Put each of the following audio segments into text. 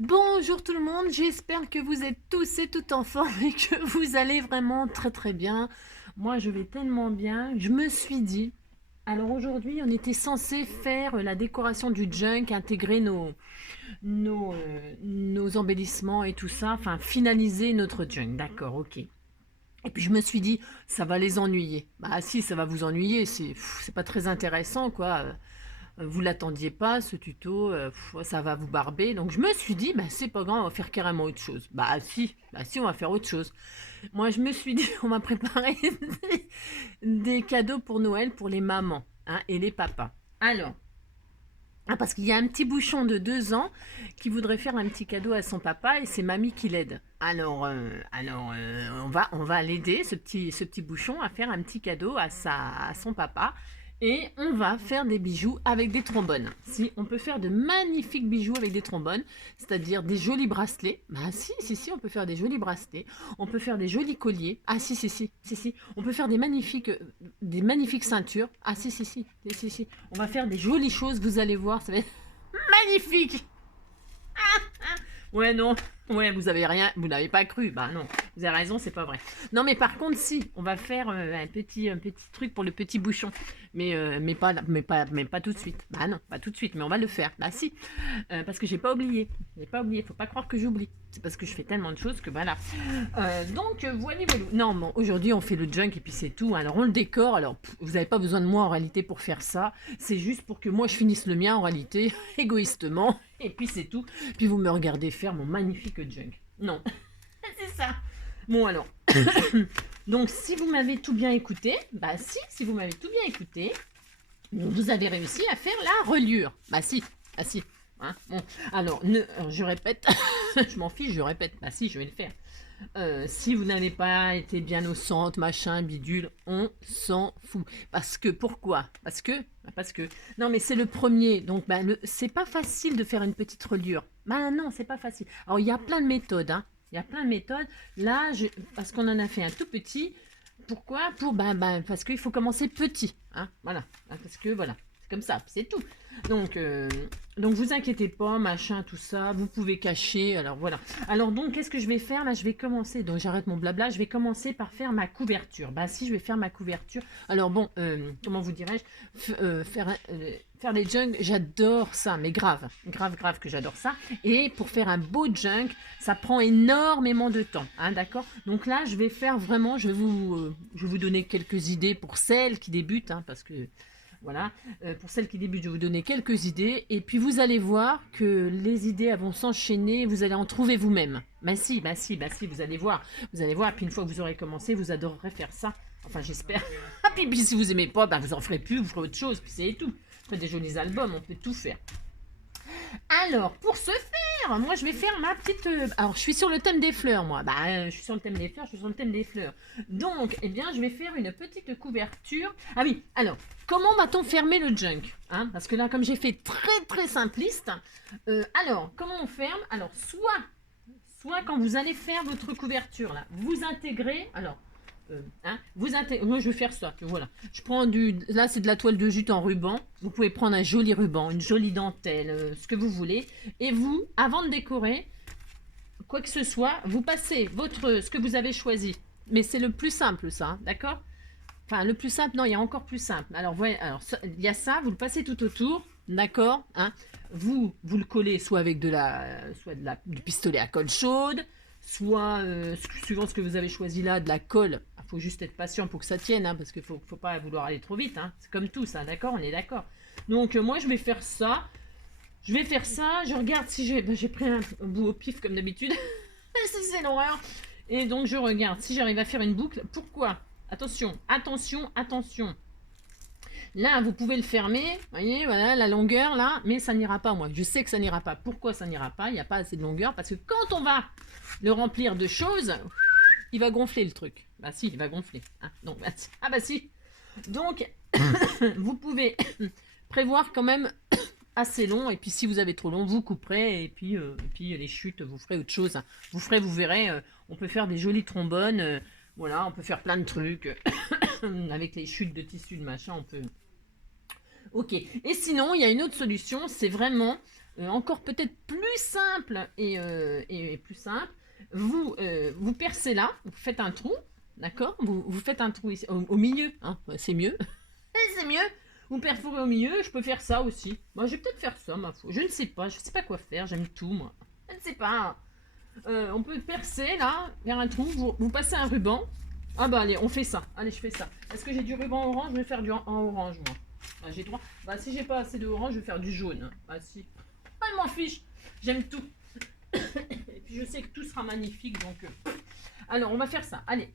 Bonjour tout le monde, j'espère que vous êtes tous et toutes en forme et que vous allez vraiment très très bien. Moi je vais tellement bien, je me suis dit, alors aujourd'hui on était censé faire la décoration du junk, intégrer nos embellissements et tout ça, enfin finaliser notre junk, d'accord, ok. Et puis je me suis dit, ça va les ennuyer. Bah si, ça va vous ennuyer, c'est pas très intéressant quoi. Vous l'attendiez pas, ce tuto, ça va vous barber. Donc je me suis dit, bah, c'est pas grave, on va faire carrément autre chose. Bah si, on va faire autre chose. Moi, je me suis dit, on va préparer des cadeaux pour Noël pour les mamans, hein, et les papas. Alors, parce qu'il y a un petit bouchon de 2 ans qui voudrait faire un petit cadeau à son papa et c'est mamie qui l'aide. On va l'aider, ce petit bouchon, à faire un petit cadeau à son papa. Et on va faire des bijoux avec des trombones. Si, on peut faire de magnifiques bijoux avec des trombones, c'est-à-dire des jolis bracelets. Bah si, on peut faire des jolis bracelets. On peut faire des jolis colliers. Ah si. On peut faire des magnifiques ceintures. Ah si. On va faire des jolies choses, vous allez voir, ça va être magnifique. Ouais, non. Ouais, vous avez rien, vous n'avez pas cru. Bah non, vous avez raison, c'est pas vrai. Non, mais par contre, si, on va faire un petit truc pour le petit bouchon. Mais pas tout de suite. Bah non, pas tout de suite, mais on va le faire. Bah si, parce que j'ai pas oublié. Faut pas croire que j'oublie. C'est parce que je fais tellement de choses que voilà. Donc, voilà. Non, bon, aujourd'hui, on fait le junk et puis c'est tout. Alors, on le décore. Alors, vous n'avez pas besoin de moi en réalité pour faire ça. C'est juste pour que moi, je finisse le mien en réalité, égoïstement. Et puis c'est tout. Puis vous me regardez faire mon magnifique junk. Non, c'est ça. Bon alors. Donc si vous m'avez tout bien écouté, si vous m'avez tout bien écouté, vous avez réussi à faire la reliure. Si. Hein, bon, alors je répète, je m'en fiche, je répète. Bah si, je vais le faire. Si vous n'avez pas été bien au centre, machin, bidule, on s'en fout. Pourquoi Parce que, non mais c'est le premier, donc c'est pas facile de faire une petite reliure. Bah non, c'est pas facile. Alors il y a plein de méthodes, hein. Il y a plein de méthodes. Là, parce qu'on en a fait un tout petit. Pourquoi Parce qu'il faut commencer petit, hein. Voilà, parce que voilà, c'est comme ça, c'est tout. Donc vous inquiétez pas, machin, tout ça, vous pouvez cacher, alors voilà. Alors donc, qu'est-ce que je vais faire là? Je vais commencer, donc j'arrête mon blabla, je vais commencer par faire ma couverture. Bah si, je vais faire ma couverture. Alors bon, comment vous dirais-je, faire des junks, j'adore ça, mais grave que j'adore ça. Et pour faire un beau junk, ça prend énormément de temps, hein, d'accord? Donc là, je vais faire vraiment, je vais vous donner quelques idées pour celles qui débutent, hein, parce que voilà, pour celles qui débutent, je vais vous donner quelques idées. Et puis vous allez voir que les idées elles vont s'enchaîner, vous allez en trouver vous-même. Bah si, vous allez voir. Vous allez voir, et puis une fois que vous aurez commencé, vous adorerez faire ça. Enfin, j'espère. Ah, puis si vous aimez pas, vous en ferez plus, vous ferez autre chose, puis c'est tout. On fait des jolis albums, on peut tout faire. Alors, pour ce faire, moi je vais faire ma petite. Alors, je suis sur le thème des fleurs, moi. Je suis sur le thème des fleurs, je suis sur le thème des fleurs. Donc, eh bien, je vais faire une petite couverture. Ah oui, alors, comment va-t-on fermer le junk, hein? Parce que là, comme j'ai fait très très simpliste, alors, comment on ferme? Alors, soit quand vous allez faire votre couverture, là, vous intégrez. Alors, moi je vais faire ça, voilà. Je prends là c'est de la toile de jute en ruban. Vous pouvez prendre un joli ruban, une jolie dentelle, ce que vous voulez. Et vous, avant de décorer, quoi que ce soit, vous passez ce que vous avez choisi. Mais c'est le plus simple ça, hein, d'accord? Enfin le plus simple, non, il y a encore plus simple. Alors voilà, il y a ça, vous le passez tout autour, d'accord, hein? Vous le collez soit avec du pistolet à colle chaude, soit suivant ce que vous avez choisi là, de la colle. Il faut juste être patient pour que ça tienne, hein, parce qu'il faut pas vouloir aller trop vite, hein. C'est comme tout ça, d'accord? On est d'accord. Donc moi je vais faire ça. Je regarde si j'ai pris un bout au pif comme d'habitude. C'est l'horreur. Et donc je regarde si j'arrive à faire une boucle. Pourquoi? Attention. Là, vous pouvez le fermer, voyez, voilà, la longueur, là, mais ça n'ira pas, moi. Je sais que ça n'ira pas. Pourquoi ça n'ira pas? Il n'y a pas assez de longueur, parce que quand on va le remplir de choses, il va gonfler le truc. Bah si, il va gonfler. Hein. Donc, si. Donc, vous pouvez prévoir quand même assez long, et puis si vous avez trop long, vous couperez, et puis les chutes, vous ferez autre chose. Hein. Vous verrez, on peut faire des jolis trombones, voilà, on peut faire plein de trucs. Avec les chutes de tissu, de machin, on peut... Ok. Et sinon, il y a une autre solution, c'est vraiment encore peut-être plus simple et plus simple, vous percez là, vous faites un trou, d'accord, vous faites un trou ici, au milieu, hein, c'est mieux, c'est mieux. Vous perforez au milieu, je peux faire ça aussi. Moi, je vais peut-être faire ça, ma foi. Je ne sais pas quoi faire, j'aime tout, moi. Je ne sais pas. On peut percer, là, vers un trou, vous passez un ruban. Ah bah allez, on fait ça. Allez, je fais ça. Est-ce que j'ai du ruban orange? Je vais faire du en orange, moi. Bah, j'ai droit. Bah, si j'ai pas assez de orange, je vais faire du jaune. Bah, si. Ah, je m'en fiche. J'aime tout. Et puis, je sais que tout sera magnifique, donc... Alors, on va faire ça. Allez.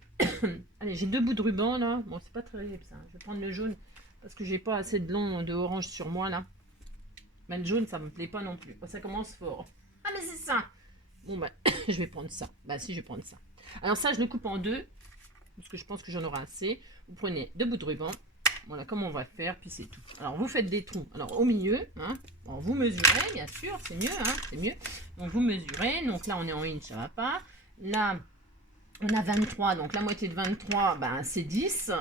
Allez, j'ai 2 bouts de ruban, là. Bon, c'est pas très... ça. Je vais prendre le jaune. Parce que j'ai pas assez de long de orange sur moi là. Mais le jaune ça me plaît pas non plus. Oh, ça commence fort. Ah mais c'est ça. Bon bah je vais prendre ça. Bah si je vais prendre ça. Alors ça je le coupe en 2. Parce que je pense que j'en aurai assez. Vous prenez 2 bouts de ruban. Voilà comment on va faire. Puis c'est tout. Alors vous faites des trous. Alors au milieu. Hein. Bon, vous mesurez bien sûr. C'est mieux. Hein, c'est mieux. Donc vous mesurez. Donc là on est en inch. Ça va pas. Là on a 23. Donc la moitié de 23 ben, c'est 10.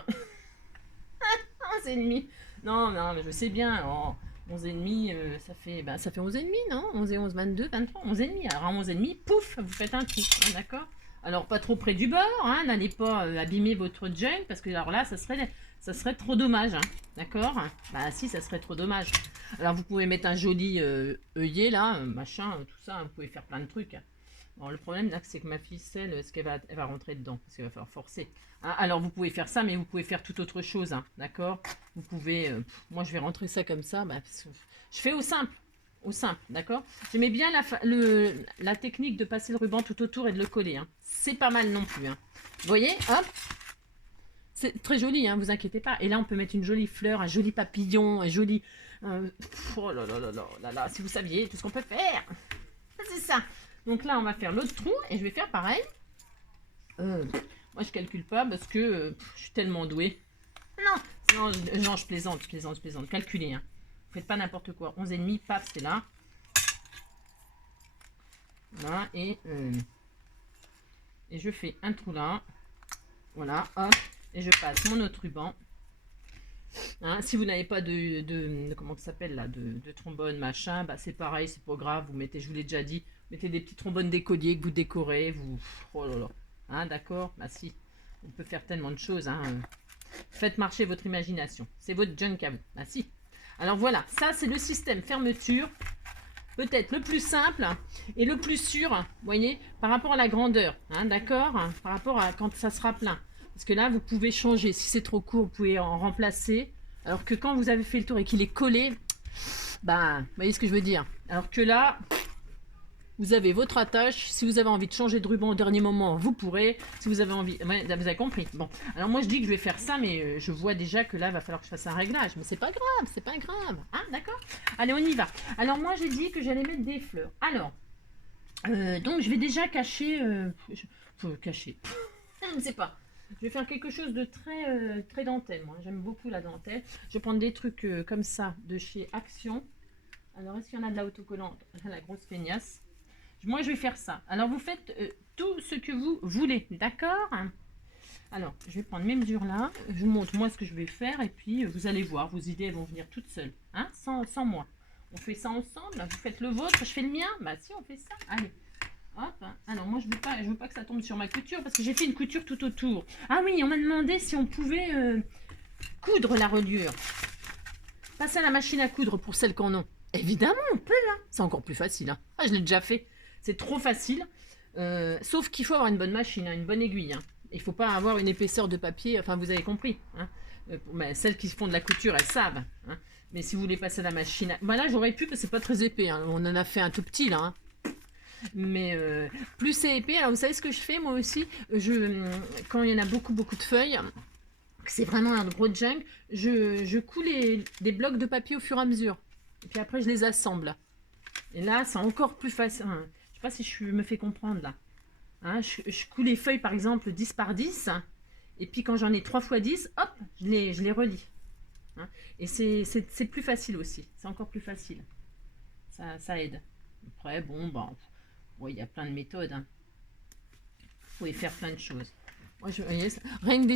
11 et demi. Non, mais je sais bien. Oh, 11 et demi, ça fait 11 et demi, non? 11 et 11, 22, 23, 11 et demi. Alors, à 11 et demi, pouf, vous faites un trou, hein, d'accord? Alors, pas trop près du bord, hein, n'allez pas abîmer votre junk, parce que alors là, ça serait trop dommage, hein, d'accord? Bah si, ça serait trop dommage. Alors, vous pouvez mettre un joli œillet, là, machin, tout ça, hein, vous pouvez faire plein de trucs. Bon, le problème là, c'est que ma ficelle, est-ce qu'elle va rentrer dedans? Parce qu'il va falloir forcer. Hein, alors, vous pouvez faire ça, mais vous pouvez faire toute autre chose. Hein, d'accord? Vous pouvez... moi, je vais rentrer ça comme ça. Bah, parce que je fais au simple. Au simple, d'accord? J'aimais bien la technique de passer le ruban tout autour et de le coller. Hein. C'est pas mal non plus. Hein. Vous voyez? Hop! C'est très joli, hein, vous inquiétez pas. Et là, on peut mettre une jolie fleur, un joli papillon, un joli... oh là là là là là là, si vous saviez tout ce qu'on peut faire! C'est ça! Donc là, on va faire l'autre trou et je vais faire pareil. Moi, je calcule pas parce que je suis tellement douée. Non, je plaisante, je plaisante. Calculez, hein. Vous faites pas n'importe quoi. 11,5, paf, c'est là. Voilà, et je fais un trou là. Voilà, hop. Et je passe mon autre ruban. Hein, si vous n'avez pas de comment ça s'appelle là, de trombone, machin, bah c'est pareil, c'est pas grave. Vous mettez, je vous l'ai déjà dit, mettez des petits trombones d'écolier que vous décorez, vous... Oh là là. Hein, d'accord? Bah si. On peut faire tellement de choses. Hein. Faites marcher votre imagination. C'est votre junk à vous. Bah si. Alors voilà, ça c'est le système fermeture. Peut-être le plus simple et le plus sûr, vous voyez, par rapport à la grandeur. Hein, d'accord? Par rapport à quand ça sera plein. Parce que là, vous pouvez changer. Si c'est trop court, vous pouvez en remplacer. Alors que quand vous avez fait le tour et qu'il est collé, bah, vous voyez ce que je veux dire. Alors que là... Vous avez votre attache. Si vous avez envie de changer de ruban au dernier moment, vous pourrez. Si vous avez envie... Ouais, vous avez compris. Bon, alors moi je dis que je vais faire ça, mais je vois déjà que là, il va falloir que je fasse un réglage. Mais c'est pas grave, c'est pas grave. Hein, d'accord? Allez, on y va. Alors moi, j'ai dit que j'allais mettre des fleurs. Alors, donc je vais déjà cacher... cacher. Je ne sais pas. Je vais faire quelque chose de très dentelle, moi. J'aime beaucoup la dentelle. Je vais prendre des trucs comme ça de chez Action. Alors, est-ce qu'il y en a de la autocollante? La grosse feignasse. Moi, je vais faire ça. Alors, vous faites tout ce que vous voulez, d'accord? Alors, je vais prendre mes mesures là. Je vous montre moi ce que je vais faire. Et puis, vous allez voir, vos idées elles vont venir toutes seules. Hein, sans moi. On fait ça ensemble. Vous faites le vôtre, je fais le mien. Bah si, on fait ça. Allez. Hop. Alors, moi, je veux pas que ça tombe sur ma couture. Parce que j'ai fait une couture tout autour. Ah oui, on m'a demandé si on pouvait coudre la reliure. Passer à la machine à coudre pour celles qu'on a. Évidemment, on peut là. C'est encore plus facile. Hein. Ah, je l'ai déjà fait. C'est trop facile. Sauf qu'il faut avoir une bonne machine, hein, une bonne aiguille. Hein. Il ne faut pas avoir une épaisseur de papier. Enfin, vous avez compris. Hein. Mais celles qui font de la couture, elles savent. Hein. Mais si vous voulez passer à la machine... Ben là, j'aurais pu parce que c'est pas très épais. Hein. On en a fait un tout petit là. Hein. Mais plus c'est épais... Alors, vous savez ce que je fais moi aussi? Quand il y en a beaucoup de feuilles... C'est vraiment un gros junk. Je coule des blocs de papier au fur et à mesure. Et puis après, je les assemble. Et là, c'est encore plus facile. Hein. Je sais pas si je me fais comprendre là. Hein, je coule les feuilles, par exemple, 10 par 10. Et puis quand j'en ai 3 fois 10, hop, je les relie. Hein. Et c'est plus facile aussi. C'est encore plus facile. Ça aide. Après, bon, il y a plein de méthodes. Hein. Vous pouvez faire plein de choses. Moi, rien que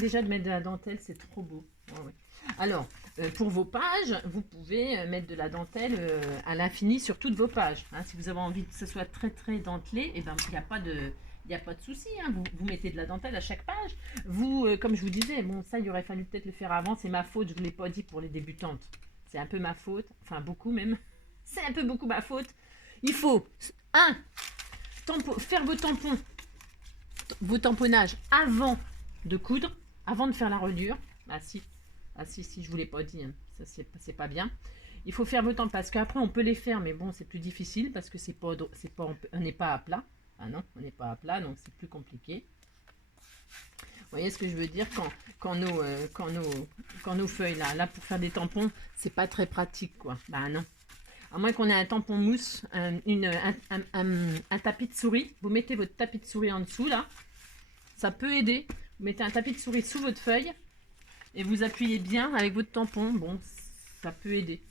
déjà de mettre de la dentelle, c'est trop beau. Ouais, ouais. Alors, Pour vos pages, vous pouvez mettre de la dentelle à l'infini sur toutes vos pages. Hein. Si vous avez envie que ce soit très très dentelé, et ben il n'y a pas de... Il n'y a pas de souci, hein. Vous mettez de la dentelle à chaque page. Vous, comme je vous disais, bon, ça, il aurait fallu peut-être le faire avant. C'est ma faute, je ne vous l'ai pas dit pour les débutantes. C'est un peu ma faute, enfin beaucoup même. C'est un peu beaucoup ma faute. Il faut, faire vos tamponnages avant de coudre, avant de faire la reliure. Ah si, je ne vous l'ai pas dit, hein. Ça c'est pas bien. Il faut faire vos tampons, parce qu'après on peut les faire, mais bon, c'est plus difficile, parce que on n'est pas à plat. Ah non, on n'est pas à plat, donc c'est plus compliqué. Vous voyez ce que je veux dire quand nos feuilles, là, pour faire des tampons, c'est pas très pratique, quoi. Bah non. À moins qu'on ait un tampon mousse, un tapis de souris. Vous mettez votre tapis de souris en dessous, là. Ça peut aider. Vous mettez un tapis de souris sous votre feuille et vous appuyez bien avec votre tampon. Bon, ça peut aider.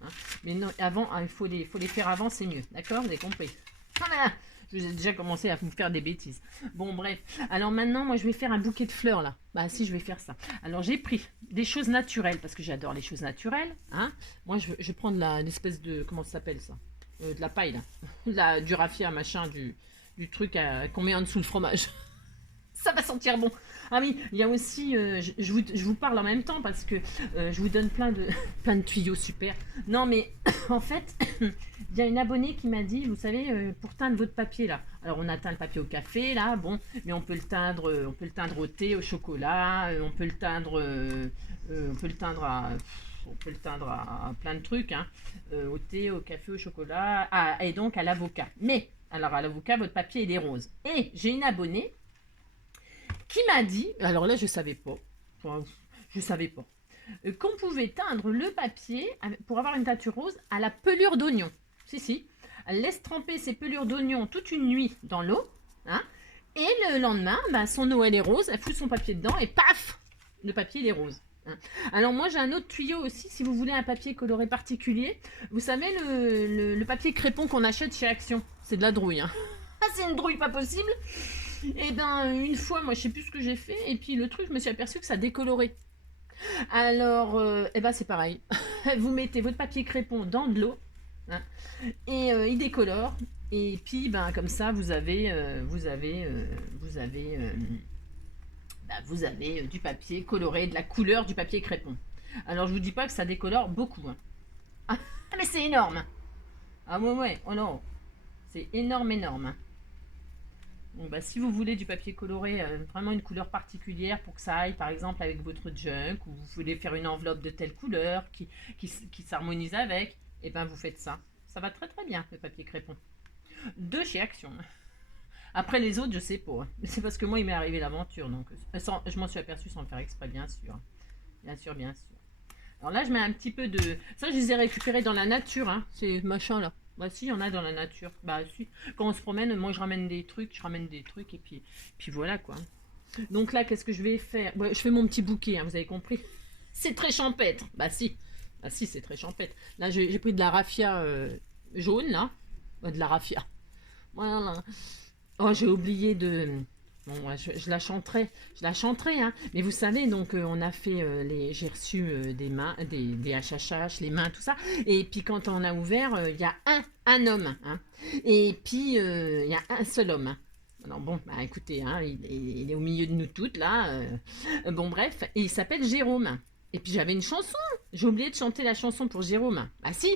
Hein. Mais non, avant, il faut les faire avant, c'est mieux. D'accord? Vous avez compris? Voilà. Je vous ai déjà commencé à vous faire des bêtises. Bon, bref. Alors maintenant, moi, je vais faire un bouquet de fleurs, là. Bah si, je vais faire ça. Alors, j'ai pris des choses naturelles, parce que j'adore les choses naturelles. Hein. Moi, je vais prendre l'espèce de... Comment ça s'appelle, ça? De la paille, là. Du raffia, machin, du truc qu'on met en dessous le fromage. Ça va sentir bon. Ah oui, il y a aussi, je vous parle en même temps parce que je vous donne plein de tuyaux super. Non mais en fait, il y a une abonnée qui m'a dit, vous savez, pour teindre votre papier là. Alors on a teint le papier au café là, bon, mais on peut le teindre au thé, au chocolat, on peut le teindre à plein de trucs, hein, au thé, au café, au chocolat, et donc à l'avocat. Mais alors à l'avocat, votre papier il est rose. Et j'ai une abonnée qui m'a dit, alors là je savais pas, qu'on pouvait teindre le papier pour avoir une teinture rose à la pelure d'oignon. Si, elle laisse tremper ses pelures d'oignon toute une nuit dans l'eau, hein, et le lendemain, bah, son eau elle est rose, elle fout son papier dedans et paf, le papier il est rose. Hein. Alors moi j'ai un autre tuyau aussi, si vous voulez un papier coloré particulier, vous savez le papier crépon qu'on achète chez Action, c'est de la drouille. Hein. Ah, c'est une drouille pas possible. Et ben une fois, moi je sais plus ce que j'ai fait, et puis le truc, je me suis aperçu que ça décolorait. Alors, et ben c'est pareil. Vous mettez votre papier crépon dans de l'eau, hein, et il décolore. Et puis, ben comme ça, vous avez du papier coloré, de la couleur du papier crépon. Alors je vous dis pas que ça décolore beaucoup. Hein. Ah, mais c'est énorme. Ah ouais, oh non, c'est énorme. Bon, bah, si vous voulez du papier coloré, vraiment une couleur particulière pour que ça aille par exemple avec votre junk, ou vous voulez faire une enveloppe de telle couleur qui s'harmonise avec, et ben vous faites ça. Ça va très très bien le papier crépon. De chez Action. Après les autres, je sais pas. C'est parce que moi il m'est arrivé l'aventure, donc je m'en suis aperçu sans le faire exprès, bien sûr. Bien sûr. Alors là je mets un petit peu de... Ça je les ai récupérés dans la nature, hein, ces machins là. Bah si, il y en a dans la nature. Bah si. Quand on se promène, moi je ramène des trucs et puis voilà quoi. Donc là, qu'est-ce que je vais faire? Ouais, je fais mon petit bouquet, hein, vous avez compris. C'est très champêtre. Bah si, c'est très champêtre. Là, j'ai pris de la raffia jaune, là. De la raffia. Voilà. Oh, j'ai oublié de... Bon, ouais, je la chanterai, hein. Mais vous savez, donc on a fait j'ai reçu des HHH, les mains, tout ça. Et puis quand on a ouvert, il y a un homme, hein. Et puis il y a un seul homme. Hein. Alors bon, bah écoutez, hein, il est au milieu de nous toutes là. Bon bref, et il s'appelle Jérôme. Et puis j'avais une chanson. J'ai oublié de chanter la chanson pour Jérôme. Ah si.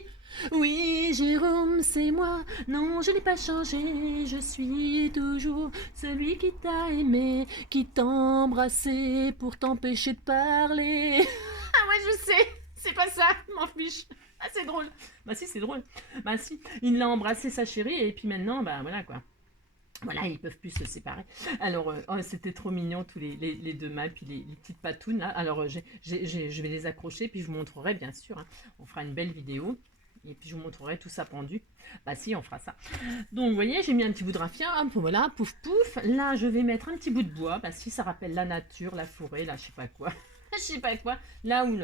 Oui, Jérôme, c'est moi. Non, je n'ai pas changé. Je suis toujours celui qui t'a aimé, qui t'a embrassé pour t'empêcher de parler. Ah ouais, je sais. C'est pas ça. M'en fiche. Ah, c'est drôle. Bah si, c'est drôle. Bah si. Il l'a embrassé, sa chérie, et puis maintenant, bah voilà quoi. Voilà, ils peuvent plus se séparer. Alors, oh, c'était trop mignon, tous les deux mâles, puis les petites patounes, là. Alors, je vais les accrocher, puis je vous montrerai, bien sûr. Hein. On fera une belle vidéo. Et puis, je vous montrerai tout ça pendu. Bah si, on fera ça. Donc, vous voyez, j'ai mis un petit bout de raffia. Hop, voilà, pouf, pouf. Là, je vais mettre un petit bout de bois. Bah si, ça rappelle la nature, la forêt, là, je sais pas quoi. Je sais pas quoi. Là ou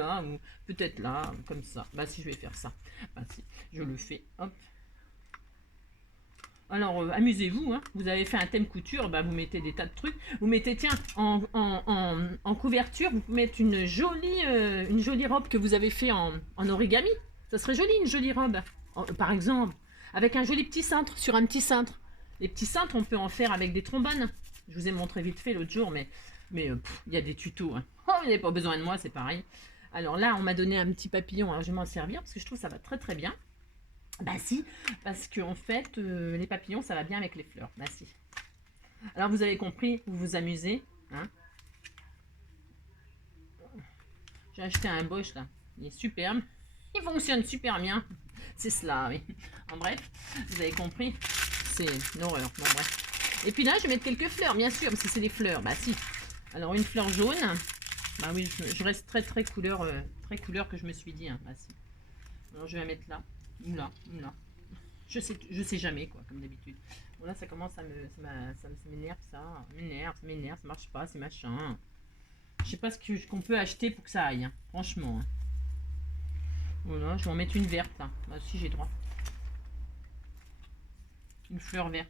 peut-être là, comme ça. Bah si, je vais faire ça. Bah si, je le fais. Hop. Alors, amusez-vous, hein. Vous avez fait un thème couture, bah, vous mettez des tas de trucs. Vous mettez, tiens, en couverture, vous mettez une jolie robe que vous avez fait en origami. Ça serait joli, une jolie robe. Par exemple, avec un joli petit cintre, sur un petit cintre. Les petits cintres, on peut en faire avec des trombones. Je vous ai montré vite fait l'autre jour, mais il y a des tutos. Hein. Oh, vous n'avez pas besoin de moi, c'est pareil. Alors là, on m'a donné un petit papillon, alors je vais m'en servir parce que je trouve que ça va très très bien. Bah si, parce que en fait, les papillons, ça va bien avec les fleurs. Bah si. Alors vous avez compris, vous vous amusez. Hein. J'ai acheté un Bosch là, il est superbe. Il fonctionne super bien. C'est cela, oui. En bref, vous avez compris, c'est une horreur. Bon bref. Et puis là, je vais mettre quelques fleurs, bien sûr, parce que c'est des fleurs. Bah si. Alors une fleur jaune. Bah oui, je reste très couleur que je me suis dit. Hein. Bah si. Alors je vais la mettre là. Ou là. Je sais jamais, quoi, comme d'habitude. Bon, là, ça commence à m'énerve, ça m'énerve, ça marche pas, c'est machin. Je sais pas ce qu'on peut acheter pour que ça aille, hein, franchement. Hein. Voilà, je vais en mettre une verte, là. Bah, si, j'ai droit. Une fleur verte.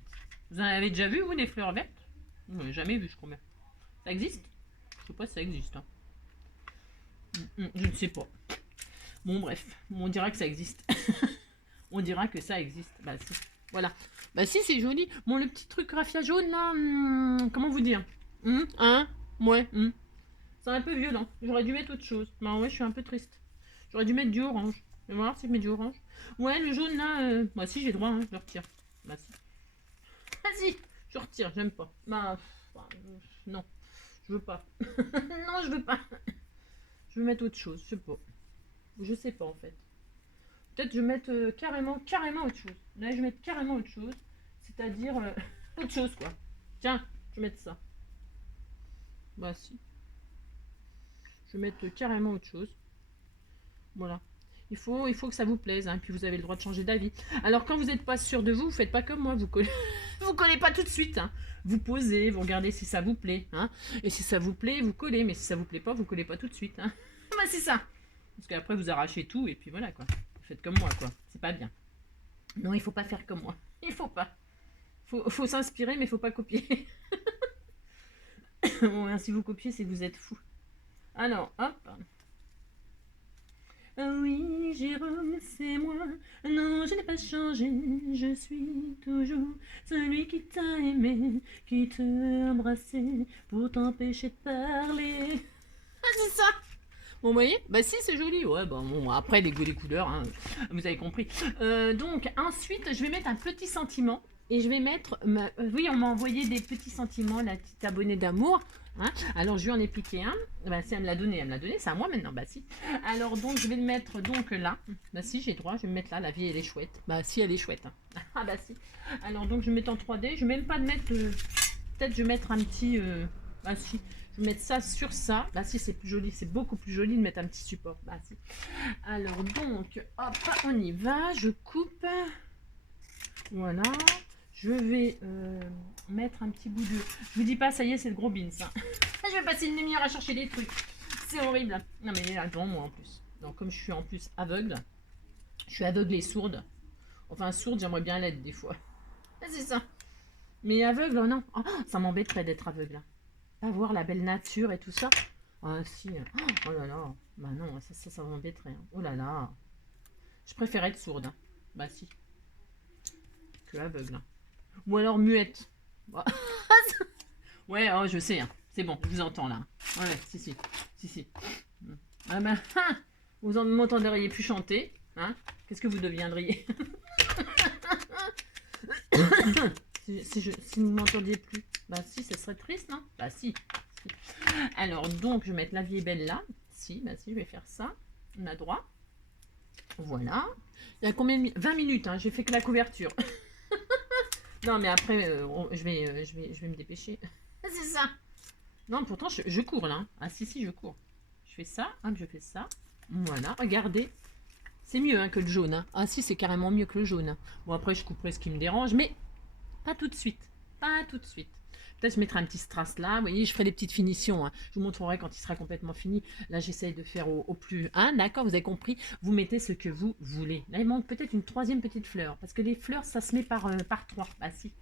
Vous en avez déjà vu, vous, des fleurs vertes? Vous n'en avez jamais vu, je crois. Ça existe? Je sais pas si ça existe. Hein. Je ne sais pas. Bon, bref, on dira que ça existe. On dira que ça existe. Bah si. Voilà. Bah si, c'est joli. Bon, le petit truc raffia jaune là, comment vous dire? Hein? Ouais. C'est un peu violent. J'aurais dû mettre autre chose. Bah ouais, je suis un peu triste. J'aurais dû mettre du orange. Je vais voir si je mets du orange. Ouais, le jaune là, bah si, j'ai droit, hein, je le retire. Bah si. Vas-y, je retire, j'aime pas. Non, je veux pas. Non, je veux pas. Je veux mettre autre chose, je sais pas. Je sais pas en fait. Peut-être je vais mettre carrément autre chose. Là, je vais mettre carrément autre chose. C'est-à-dire autre chose, quoi. Tiens, je vais mettre ça. Bah, si. Je vais mettre carrément autre chose. Voilà. Il faut que ça vous plaise. Hein, puis vous avez le droit de changer d'avis. Alors, quand vous n'êtes pas sûr de vous, vous faites pas comme moi. Vous collez pas tout de suite. Hein. Vous posez, vous regardez si ça vous plaît. Hein. Et si ça vous plaît, vous collez. Mais si ça vous plaît pas, vous collez pas tout de suite. Hein. Bah, c'est ça. Parce qu'après, vous arrachez tout. Et puis voilà, quoi. Faites comme moi, quoi. C'est pas bien. Non, il faut pas faire comme moi. Il faut pas. Faut s'inspirer, mais faut pas copier. Bon, si vous copiez, c'est que vous êtes fou. Alors, hop. Oui, Jérôme, c'est moi. Non, je n'ai pas changé. Je suis toujours celui qui t'a aimé, qui t'a embrassé pour t'empêcher de parler. Ah, c'est ça. Bon, vous voyez? Bah si, c'est joli. Ouais, bah bon, après, les goûts, les couleurs, hein, vous avez compris. Donc, ensuite, je vais mettre un petit sentiment. Et je vais mettre... oui, on m'a envoyé des petits sentiments, la petite abonnée d'amour. Hein. Alors, je lui en ai piqué un. Bah si, elle me l'a donné, c'est à moi maintenant. Bah si. Alors, donc, je vais le mettre donc là. Bah si, j'ai droit, je vais me mettre là. La vie, elle est chouette. Bah si, elle est chouette. Hein. Ah bah si. Alors, donc, je vais mettre en 3D. Je vais même pas mettre... Peut-être je vais mettre un petit... bah si. Je vais mettre ça sur ça. Bah si, c'est plus joli. C'est beaucoup plus joli de mettre un petit support. Bah si. Alors donc, hop, on y va. Je coupe. Voilà. Je vais mettre un petit bout de... Je vous dis pas, ça y est, c'est le gros beans. Hein. Je vais passer une demi-heure à chercher des trucs. C'est horrible. Non mais il est là devant moi en plus. Donc comme je suis en plus aveugle. Je suis aveugle et sourde. Enfin sourde, j'aimerais bien l'être des fois. C'est ça. Mais aveugle, non. Oh, ça m'embêterait d'être aveugle. Pas voir la belle nature et tout ça. Ah si. Oh là là. Bah non, ça m'embêterait. Hein. Oh là là. Je préfère être sourde. Hein. Bah si. Que aveugle. Hein. Ou alors muette. Ouais, oh, je sais. Hein. C'est bon, je vous entends là. Ouais, si. Ah ben, vous ne m'entendriez plus chanter. Hein. Qu'est-ce que vous deviendriez? si vous ne m'entendiez plus. Bah si, ça serait triste, non? Bah si. Alors, donc, je vais mettre la vie est belle là. Bah si, je vais faire ça. On a droit. Voilà. Il y a combien de 20 minutes, hein, j'ai fait que la couverture. Non, mais après, je vais me dépêcher. C'est ça. Non, pourtant, je cours là. Ah si, je cours. Je fais ça, hop, je fais ça. Voilà, regardez. C'est mieux hein, que le jaune. Hein. Ah si, c'est carrément mieux que le jaune. Hein. Bon, après, je couperai ce qui me dérange, mais pas tout de suite. Pas tout de suite. Peut-être je mettrai un petit strass là. Vous voyez, je ferai des petites finitions. Hein. Je vous montrerai quand il sera complètement fini. Là, j'essaye de faire au plus. Hein, d'accord, vous avez compris. Vous mettez ce que vous voulez. Là, il manque peut-être une troisième petite fleur. Parce que les fleurs, ça se met par 3. Bah si.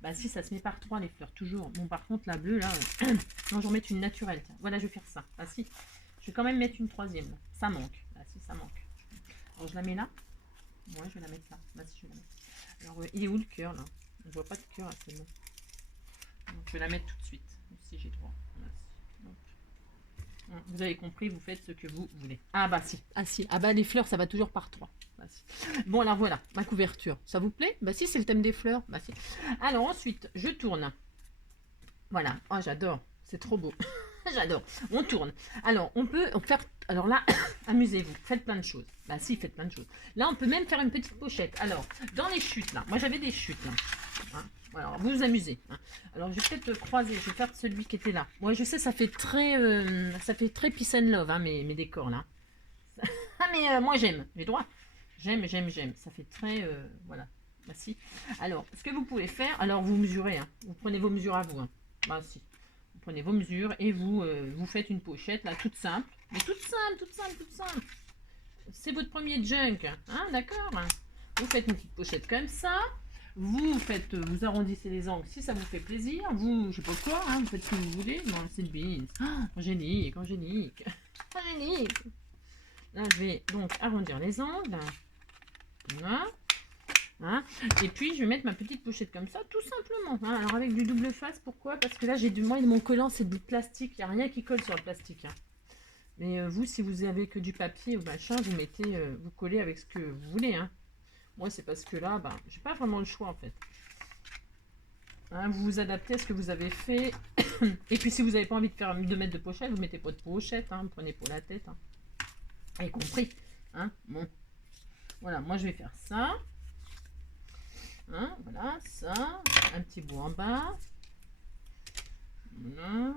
Bah si, ça se met par 3 les fleurs, toujours. Bon, par contre, la bleue, là... non, je vais en mettre une naturelle. Tiens. Voilà, je vais faire ça. Bah si. Je vais quand même mettre une troisième. Là. Ça manque. Bah si, ça manque. Alors, je la mets là. Ouais, je vais la mettre là. Bah si, je vais la mettre. Alors, il est où le cœur, là? On ne voit pas de cœur, actuellement. Donc, je vais la mettre tout de suite, si j'ai droit. Vous avez compris, vous faites ce que vous voulez. Ah bah si, ah si, ah bah les fleurs, ça va toujours par 3. Bah, si. Bon, alors voilà, ma couverture. Ça vous plaît? Bah si, c'est le thème des fleurs. Bah si. Alors ensuite, je tourne. Voilà, oh j'adore, c'est trop beau. J'adore. On tourne. Alors, on peut faire... Alors là, amusez-vous. Faites plein de choses. Bah si, faites plein de choses. Là, on peut même faire une petite pochette. Alors, dans les chutes, là. Moi, j'avais des chutes, là. Hein, voilà, alors, vous vous amusez. Hein. Alors, je vais peut-être croiser. Je vais faire celui qui était là. Moi, je sais, ça fait très peace and love, hein, mes décors, là. Ah, mais moi, j'aime. J'ai droit. J'aime. Ça fait très... voilà. Bah si. Alors, ce que vous pouvez faire... Alors, vous mesurez. Hein. Vous prenez vos mesures à vous. Hein. Bah si. Prenez vos mesures et vous faites une pochette là toute simple, mais toute simple. C'est votre premier junk, hein, d'accord? Vous faites une petite pochette comme ça. Vous arrondissez les angles si ça vous fait plaisir. Vous, je sais pas quoi, hein, vous faites ce que vous voulez. Non, c'est le bise. Angélique. Là, je vais donc arrondir les angles. Voilà. Hein, et puis je vais mettre ma petite pochette comme ça, tout simplement. Hein. Alors avec du double face, pourquoi? Parce que là j'ai du mon collant, c'est du plastique, il n'y a rien qui colle sur le plastique. Hein. Mais vous, si vous avez que du papier ou machin, vous mettez, vous collez avec ce que vous voulez. Hein. Moi c'est parce que là, j'ai pas vraiment le choix en fait. Hein, vous vous adaptez à ce que vous avez fait. Et puis si vous n'avez pas envie de mettre de pochette, vous mettez pas de pochette, hein, vous prenez pour la tête. Hein. Vous avez compris. Hein, bon. Voilà, moi je vais faire ça. Hein, voilà, ça, un petit bout en bas. Voilà.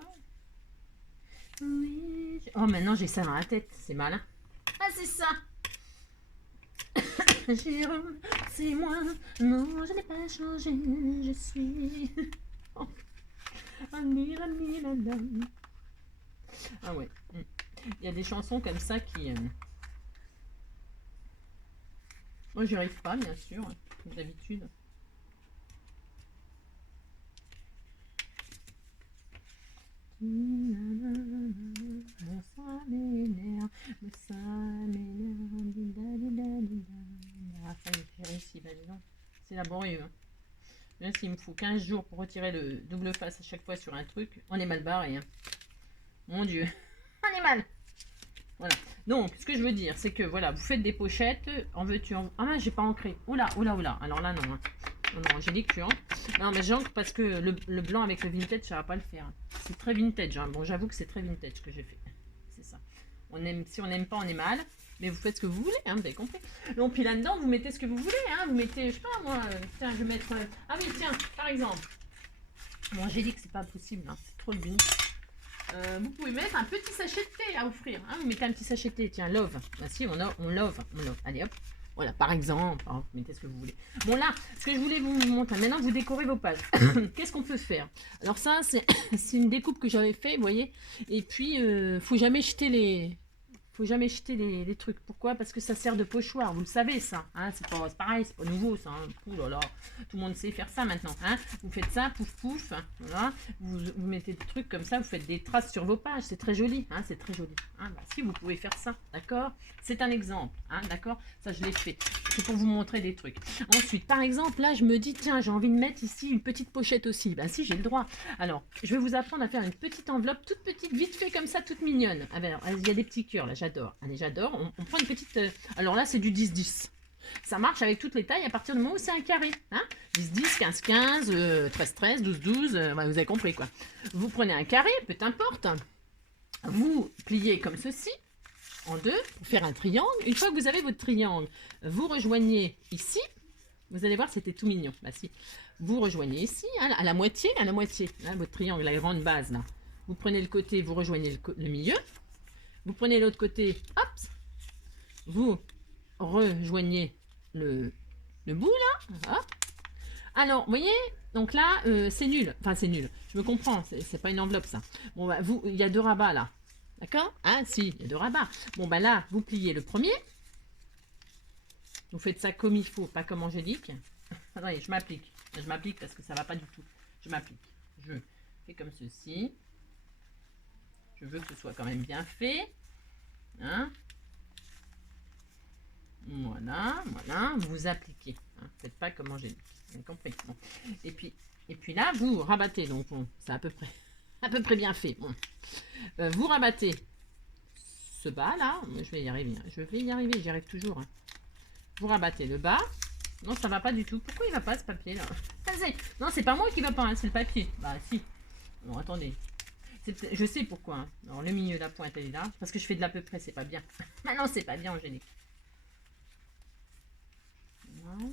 Oui. Oh, maintenant j'ai ça dans la tête, c'est malin. Ah, c'est ça. Jérôme, c'est moi. Non, je n'ai pas changé, je suis. Oh. Ah ouais. Il y a des chansons comme ça qui. Moi, j'y arrive pas, bien sûr, d'habitude. C'est laborieux. Hein. Là, s'il me faut 15 jours pour retirer le double face à chaque fois sur un truc, on est mal barré. Hein. Mon Dieu, on est mal. Voilà. Donc, ce que je veux dire, c'est que voilà, vous faites des pochettes. En veux-tu en... Ah, mais j'ai pas ancré. Oula. Alors là, non. Hein. Non, Angélique, tu encres. Non, mais j'encre parce que le blanc avec le vintage, ça va pas le faire. C'est très vintage. Hein. Bon, j'avoue que c'est très vintage ce que j'ai fait. C'est ça. Si on n'aime pas, on est mal. Mais vous faites ce que vous voulez, hein, vous avez compris. Donc, puis là-dedans, vous mettez ce que vous voulez. Hein. Vous mettez, je sais pas, moi, tiens, je vais mettre... ah oui, tiens, par exemple. Bon, Angélique, c'est pas possible. Hein. C'est trop le bin. Vous pouvez mettre un petit sachet de thé à offrir. Hein. Vous mettez un petit sachet de thé. Tiens, love. Bah, si, on love. Allez, hop. Voilà, par exemple, hein, mettez ce que vous voulez. Bon là, ce que je voulais vous montrer, maintenant vous décorez vos pages. Qu'est-ce qu'on peut faire? Alors ça, c'est une découpe que j'avais fait, vous voyez. Et puis, faut jamais jeter les trucs. Pourquoi? Parce que ça sert de pochoir, vous le savez ça. Hein, c'est pareil, c'est pas nouveau ça. Hein. Ouh là là, tout le monde sait faire ça maintenant. Hein. Vous faites ça, pouf, voilà. Vous mettez des trucs comme ça, vous faites des traces sur vos pages, c'est très joli. Hein, c'est très joli. Hein, bah, si vous pouvez faire ça, d'accord? C'est un exemple, hein, d'accord? Ça je l'ai fait. C'est pour vous montrer des trucs. Ensuite, par exemple, là je me dis, tiens, j'ai envie de mettre ici une petite pochette aussi. Ben si, j'ai le droit. Alors, je vais vous apprendre à faire une petite enveloppe, toute petite, vite fait comme ça, toute mignonne. Alors, il y a des petits cœurs là, j'adore. Allez, j'adore. On prend une petite... alors là, c'est du 10-10. Ça marche avec toutes les tailles à partir du moment où c'est un carré. Hein, 10-10, 15-15, 13-13, 12-12, vous avez compris quoi. Vous prenez un carré, peu importe. Vous pliez comme ceci, en deux, pour faire un triangle. Une fois que vous avez votre triangle, vous rejoignez ici. Vous allez voir, c'était tout mignon. Bah, si. Vous rejoignez ici, hein, à la moitié, hein, votre triangle, la grande base. Là. Vous prenez le côté, vous rejoignez le milieu. Vous prenez l'autre côté, hop, vous rejoignez le bout là, hop. Alors, vous voyez, donc là, c'est nul. Enfin, c'est nul. Je me comprends, c'est pas une enveloppe, ça. Bon, bah, vous, il y a 2 rabats, là. D'accord? Ah, si, il y a 2 rabats. Bon, bah là, vous pliez le premier. Vous faites ça comme il faut, pas comme Angélique. Attendez, je m'applique. Je m'applique parce que ça va pas du tout. Je m'applique. Je fais comme ceci. Je veux que ce soit quand même bien fait. Hein? Voilà, voilà. Vous vous appliquez. Hein? Faites pas comme Angélique. Vous avez compris? Bon. Et puis là, vous rabattez. Donc, bon, c'est à peu près bien fait. Bon. Vous rabattez ce bas là. Je vais y arriver. Hein. Je vais y arriver. J'y arrive toujours. Hein. Vous rabattez le bas. Non, ça va pas du tout. Pourquoi il va pas ce papier là? Non, c'est pas moi qui va pas, hein, c'est le papier. Bah si. Bon, attendez. Je sais pourquoi. Hein. Alors le milieu, la pointe, elle est là. Parce que je fais de l'à peu près, c'est pas bien. Maintenant, c'est pas bien, Angélique. Voilà.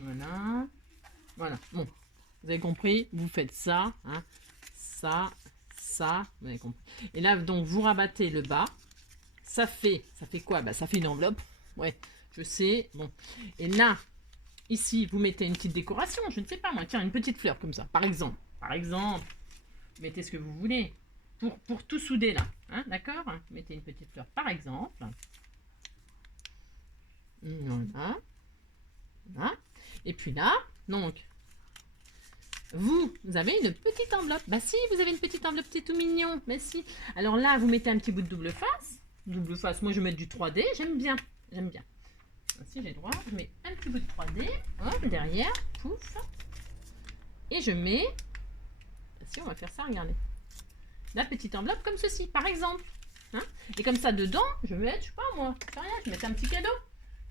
Voilà. Voilà. Bon. Vous avez compris? Vous faites ça. Hein. Ça. Vous avez compris. Et là, donc, vous rabattez le bas. Ça fait quoi? Bah, ça fait une enveloppe. Ouais, je sais. Bon. Et là, ici, vous mettez une petite décoration. Je ne sais pas, moi. Tiens, une petite fleur comme ça. Par exemple. Mettez ce que vous voulez. Pour tout souder, là. Hein, d'accord? Mettez une petite fleur, par exemple. Voilà. Voilà. Et puis là, donc, vous avez une petite enveloppe. Bah si, vous avez une petite enveloppe, c'est tout mignon. Mais si. Alors là, vous mettez un petit bout de double face. Double face, moi je vais mettre du 3D. J'aime bien. Si j'ai le droit, je mets un petit bout de 3D. Hop, derrière. Pouf. Et je mets... Si, on va faire ça, regardez. La petite enveloppe comme ceci, par exemple. Hein? Et comme ça, dedans, je vais mettre, je sais pas moi, rien, je vais mettre un petit cadeau.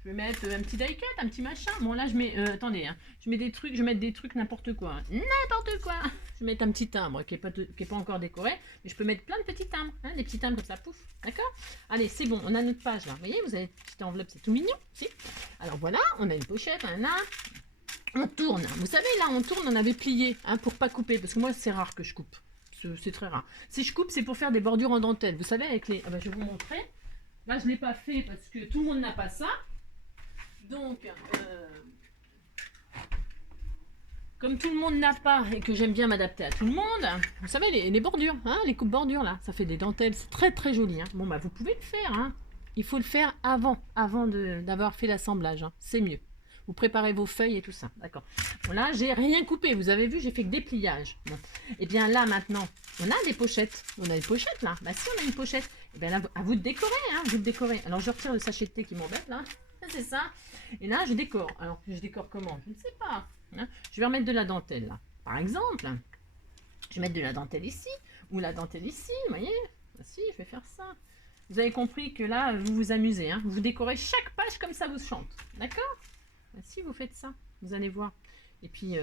Je vais mettre un petit die cut, un petit machin. Bon, là, je mets... attendez, hein, je mets des trucs, je vais mettre des trucs n'importe quoi. Hein. N'importe quoi. Je vais mettre un petit timbre qui est pas encore décoré. Mais je peux mettre plein de petits timbres. Hein, des petits timbres comme ça, pouf. D'accord? Allez, c'est bon, on a notre page là. Vous voyez, vous avez une petite enveloppe, c'est tout mignon. Si. Alors voilà, on a une pochette, là. On tourne. Vous savez, là, on tourne, on avait plié hein, pour pas couper. Parce que moi, c'est rare que je coupe. C'est très rare. Si je coupe, c'est pour faire des bordures en dentelle. Vous savez, avec les... Ah bah, je vais vous montrer. Là, je ne l'ai pas fait parce que tout le monde n'a pas ça. Donc, comme tout le monde n'a pas et que j'aime bien m'adapter à tout le monde, vous savez, les bordures, hein, les coupes bordures, là, ça fait des dentelles. C'est très, très joli. Hein. Bon, bah, vous pouvez le faire. Hein. Il faut le faire avant d'avoir fait l'assemblage. Hein. C'est mieux. Vous préparez vos feuilles et tout ça. D'accord. Bon, là, j'ai rien coupé. Vous avez vu, j'ai fait que des pliages. Bon. Et bien là, maintenant, on a des pochettes. On a une pochette, là. Bah si, on a une pochette. Et bien là, à vous de décorer. Hein. Vous de décorer. Alors, je retire le sachet de thé qui m'embête, là. C'est ça. Et là, je décore. Alors, je décore comment? Je ne sais pas. Hein. Je vais remettre de la dentelle, là. Par exemple, je vais mettre de la dentelle ici. Ou la dentelle ici, vous voyez. Bah si, je vais faire ça. Vous avez compris que là, vous vous amusez. Hein. Vous décorez chaque page comme ça vous chante. D'accord? Ben, si vous faites ça, vous allez voir. Et puis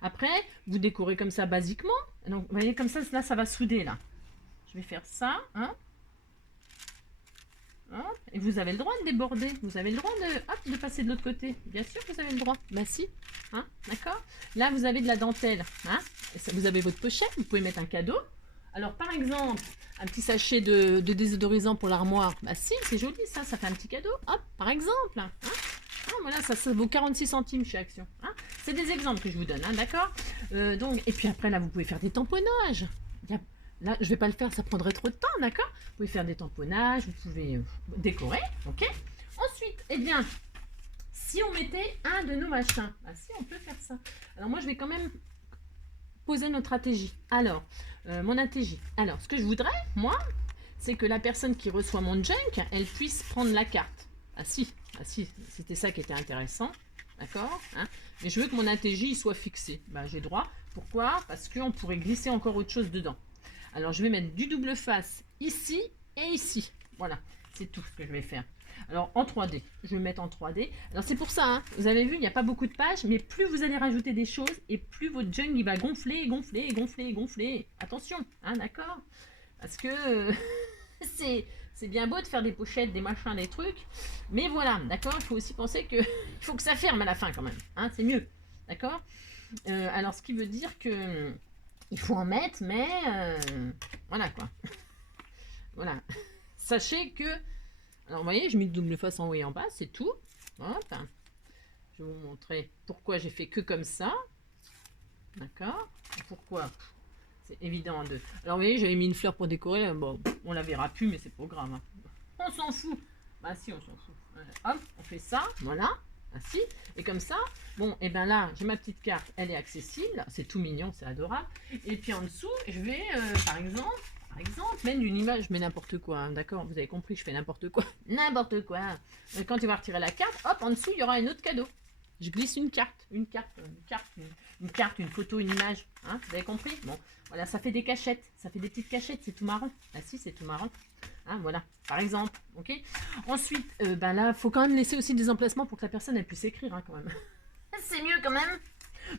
après, vous décorez comme ça basiquement. Donc, vous voyez, comme ça, là, ça va souder, là. Je vais faire ça. Hein. Hop. Et vous avez le droit de déborder. Vous avez le droit de passer de l'autre côté. Bien sûr, vous avez le droit. Ben si. Hein. D'accord? Là, vous avez de la dentelle. Hein. Et ça, vous avez votre pochette. Vous pouvez mettre un cadeau. Alors, par exemple, un petit sachet de désodorisant pour l'armoire. Bah si, c'est joli, ça. Ça fait un petit cadeau. Hop, par exemple. Hein. Ah, voilà, ça vaut 46 centimes chez Action. Hein. C'est des exemples que je vous donne, hein, d'accord? Donc, et puis après, là, vous pouvez faire des tamponnages. Là, je vais pas le faire, ça prendrait trop de temps, d'accord? Vous pouvez faire des tamponnages, vous pouvez décorer, ok? Ensuite, eh bien, si on mettait un de nos machins, bah si, on peut faire ça. Alors moi, je vais quand même poser notre ATJ. Alors, mon ATJ. Alors, ce que je voudrais, moi, c'est que la personne qui reçoit mon junk, elle puisse prendre la carte. Ah si, c'était ça qui était intéressant, d'accord, hein. Mais je veux que mon ATJ soit fixé. Ben, j'ai droit. Pourquoi? Parce qu'on pourrait glisser encore autre chose dedans. Alors, je vais mettre du double face ici et ici. Voilà, c'est tout ce que je vais faire. Alors, en 3D, je vais mettre en 3D. Alors, c'est pour ça, hein, vous avez vu, il n'y a pas beaucoup de pages, mais plus vous allez rajouter des choses et plus votre junk, il va gonfler, gonfler, gonfler, gonfler. Attention, hein, d'accord? Parce que c'est bien beau de faire des pochettes, des machins, des trucs. Mais voilà, d'accord? Il faut aussi penser que il faut que ça ferme à la fin quand même. Hein, c'est mieux. D'accord? Alors, ce qui veut dire que il faut en mettre, mais voilà quoi. Voilà. Sachez que... Alors, vous voyez, je mets le double face en haut et en bas, c'est tout. Hop. je vais vous montrer pourquoi j'ai fait que comme ça. D'accord? Pourquoi? C'est évident de... Alors vous voyez, j'avais mis une fleur pour décorer. Bon, on la verra plus, mais c'est pas grave. Hein. On s'en fout. Bah si, on s'en fout. Hop, on fait ça, voilà. Ainsi. Et comme ça, bon, et ben là, j'ai ma petite carte, elle est accessible. C'est tout mignon, c'est adorable. Et puis en dessous, je vais, par exemple, mettre une image, je mets n'importe quoi. Hein, d'accord? Vous avez compris, je fais n'importe quoi. N'importe quoi. Quand tu vas retirer la carte, hop, en dessous, il y aura un autre cadeau. Je glisse une carte, une photo, une image. Hein, vous avez compris? Bon, voilà, ça fait des cachettes. Ça fait des petites cachettes, c'est tout marrant. Ah si, c'est tout marrant. Hein, voilà, par exemple. Ok. Ensuite, ben là, il faut quand même laisser aussi des emplacements pour que la personne elle puisse écrire, hein, quand même. C'est mieux quand même.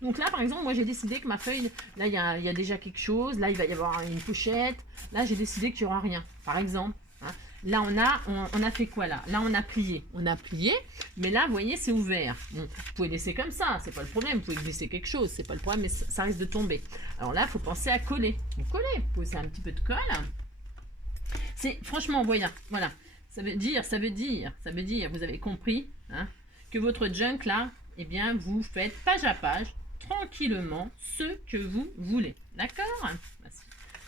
Donc là, par exemple, moi j'ai décidé que ma feuille, là il y a déjà quelque chose. Là, il va y avoir une pochette. Là, j'ai décidé qu'il n'y aura rien. Par exemple. Hein. Là, on a fait quoi là? Là, on a plié. On a plié, mais là, vous voyez, c'est ouvert. Bon, vous pouvez laisser comme ça, c'est pas le problème. Vous pouvez glisser quelque chose, c'est pas le problème, mais ça risque de tomber. Alors là, il faut penser à coller. Vous collez, vous posez un petit peu de colle. C'est franchement, voilà. Ça veut dire, vous avez compris, hein, que votre junk là, eh bien, vous faites page à page, tranquillement, ce que vous voulez. D'accord? Vous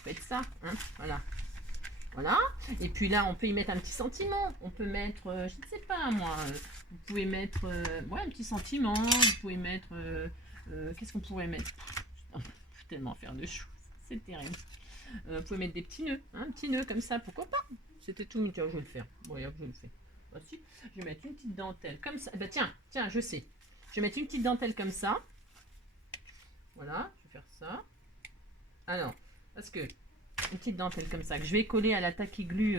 faites ça, hein, voilà. Voilà. Et puis là, on peut y mettre un petit sentiment. On peut mettre, je ne sais pas moi, vous pouvez mettre ouais, un petit sentiment. Vous pouvez mettre, qu'est-ce qu'on pourrait mettre? Je peux tellement faire de choses. C'est terrible. Vous pouvez mettre des petits nœuds, hein, un petit nœud comme ça, pourquoi pas? C'était tout, tiens, je vais le faire. Bon, hop, je le fais. Voici. Je vais mettre une petite dentelle comme ça. Bah tiens, je sais. Je vais mettre une petite dentelle comme ça. Voilà, je vais faire ça. Alors, parce que une petite dentelle comme ça que je vais coller à la tacky glue,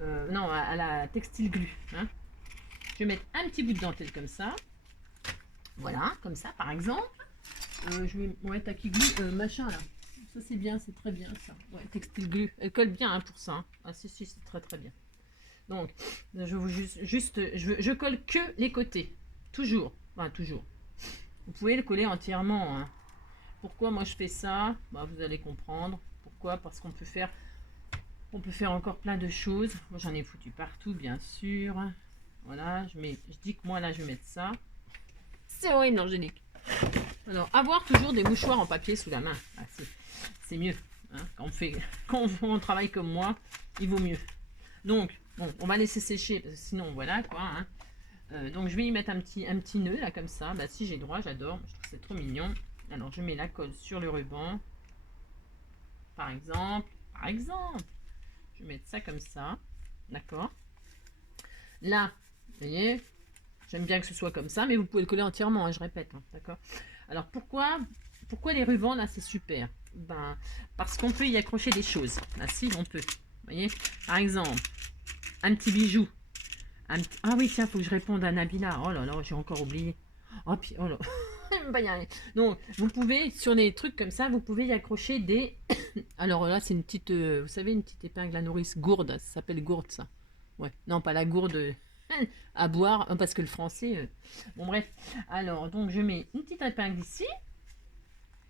non, à la textile glue. Hein. Je vais mettre un petit bout de dentelle comme ça. Voilà, comme ça, par exemple. Je vais, ouais, tacky glue, machin là. Ça c'est bien, c'est très bien ça. Ouais, textile glue, elle colle bien hein, pour ça. Hein. Ah si, c'est très très bien. Donc, je vous je colle que les côtés, toujours, enfin toujours. Vous pouvez le coller entièrement. Hein. Pourquoi moi je fais ça? Bah, vous allez comprendre. Pourquoi? Parce qu'on peut faire, encore plein de choses. Moi j'en ai foutu partout, bien sûr. Voilà, je dis que moi là je vais mettre ça. C'est horrible, Angélique. Alors, avoir toujours des mouchoirs en papier sous la main. Ah, c'est mieux. Hein, quand on travaille comme moi, il vaut mieux. Donc, bon, on va laisser sécher, parce que sinon, voilà quoi. Hein. Donc, je vais y mettre un petit nœud, là, comme ça. Bah, si j'ai droit, j'adore. Je trouve que c'est trop mignon. Alors, je mets la colle sur le ruban. Par exemple. Je vais mettre ça comme ça. D'accord. Là, vous voyez, j'aime bien que ce soit comme ça, mais vous pouvez le coller entièrement, hein, je répète. Hein, d'accord. Alors, pourquoi les rubans, là, c'est super? Ben, parce qu'on peut y accrocher des choses. Là, si, on peut. Vous voyez? Par exemple, un petit bijou. Ah oui, tiens, il faut que je réponde à Nabila. Oh là là, j'ai encore oublié. Oh, puis, oh là. Pas y arriver. Donc, vous pouvez, sur les trucs comme ça, vous pouvez y accrocher des... Alors là, c'est une petite, vous savez, une petite épingle à nourrice, gourde. Ça s'appelle gourde, ça. Ouais, non, pas la gourde à boire, parce que le français... Bon, bref. Alors, donc, je mets une petite épingle ici.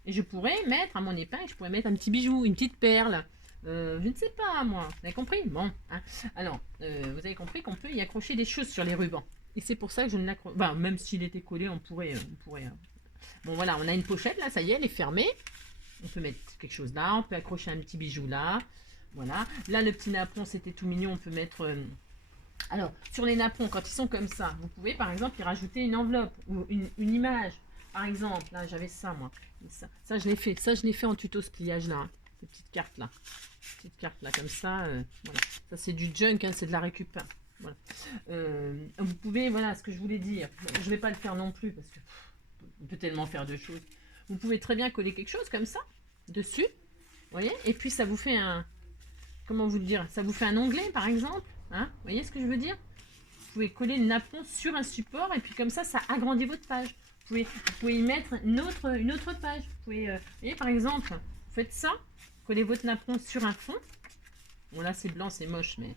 Et je pourrais mettre à mon épingle, je pourrais mettre un petit bijou, une petite perle. Je ne sais pas, moi. Vous avez compris? Bon. Hein. Alors, vous avez compris qu'on peut y accrocher des choses sur les rubans. Et c'est pour ça que je ne l'accroche... Enfin, même s'il était collé, on pourrait... Bon, voilà, on a une pochette, là, ça y est, elle est fermée. On peut mettre quelque chose là, on peut accrocher un petit bijou là. Voilà. Là, le petit napperon, c'était tout mignon. On peut mettre... Alors, sur les napperons, quand ils sont comme ça, vous pouvez, par exemple, y rajouter une enveloppe ou une image. Par exemple, là, j'avais ça, moi. Ça, je l'ai fait. Ça, je l'ai fait en tuto ce pliage-là. Hein. Ces petites cartes là. Petites cartes là, comme ça. Voilà. Ça, c'est du junk, hein, c'est de la récup. Hein. Voilà. Vous pouvez, voilà ce que je voulais dire. Je ne vais pas le faire non plus parce que on peut tellement faire de choses. Vous pouvez très bien coller quelque chose comme ça, dessus. Vous voyez? Et puis, ça vous fait un... Comment vous le dire? Ça vous fait un onglet, par exemple. Hein? Vous voyez ce que je veux dire? Vous pouvez coller le napperon sur un support et puis comme ça agrandit votre page. Vous pouvez y mettre une autre page. Vous pouvez, vous voyez, par exemple, vous faites ça, collez votre napperon sur un fond. Bon, là, c'est blanc, c'est moche, mais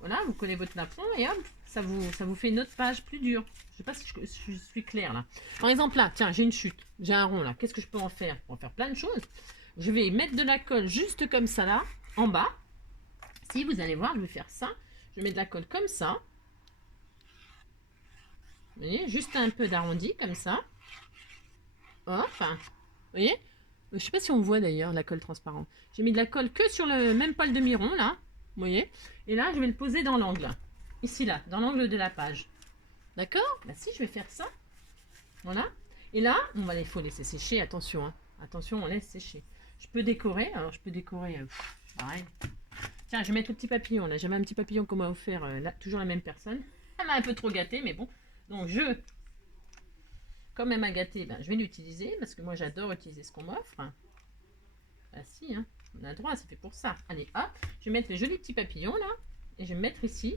voilà, vous collez votre napperon et hop, ça vous fait une autre page plus dure. Je sais pas si je suis claire là. Par exemple, là, tiens, j'ai une chute, j'ai un rond là. Qu'est-ce que je peux en faire? Je peux en faire plein de choses. Je vais mettre de la colle juste comme ça là, en bas. Si vous allez voir, je vais faire ça. Je mets de la colle comme ça. Vous voyez, juste un peu d'arrondi comme ça. Hop. Vous voyez? Je sais pas si on voit d'ailleurs la colle transparente. J'ai mis de la colle que sur le même poil de miron là. Vous voyez? Et là, je vais le poser dans l'angle. Ici, là, dans l'angle de la page. D'accord? Bah si, je vais faire ça. Voilà. Et là, il faut laisser sécher. Attention, hein. Attention, on laisse sécher. Je peux décorer. Alors, je peux décorer. Pareil. Tiens, je vais mettre le petit papillon. Là, j'avais un petit papillon qu'on m'a offert. Là, toujours la même personne. Elle m'a un peu trop gâtée, mais bon. Donc, comme elle m'a gâtée, ben, je vais l'utiliser. Parce que moi, j'adore utiliser ce qu'on m'offre. Ah si, hein. On a le droit, c'est fait pour ça. Allez, hop. Je vais mettre le joli petit papillon, là. Et je vais me mettre ici.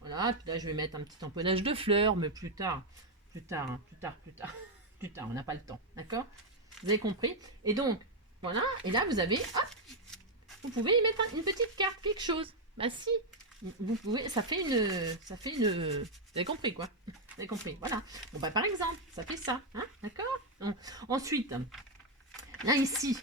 Voilà, puis là je vais mettre un petit tamponnage de fleurs, mais plus tard, hein, plus tard, on n'a pas le temps, d'accord? Vous avez compris? Et donc, voilà, et là vous avez, hop, vous pouvez y mettre une petite carte, quelque chose. Bah si, vous pouvez, ça fait une, vous avez compris quoi? Vous avez compris, voilà. Bon bah par exemple, ça fait ça, hein, d'accord? Ensuite, là ici,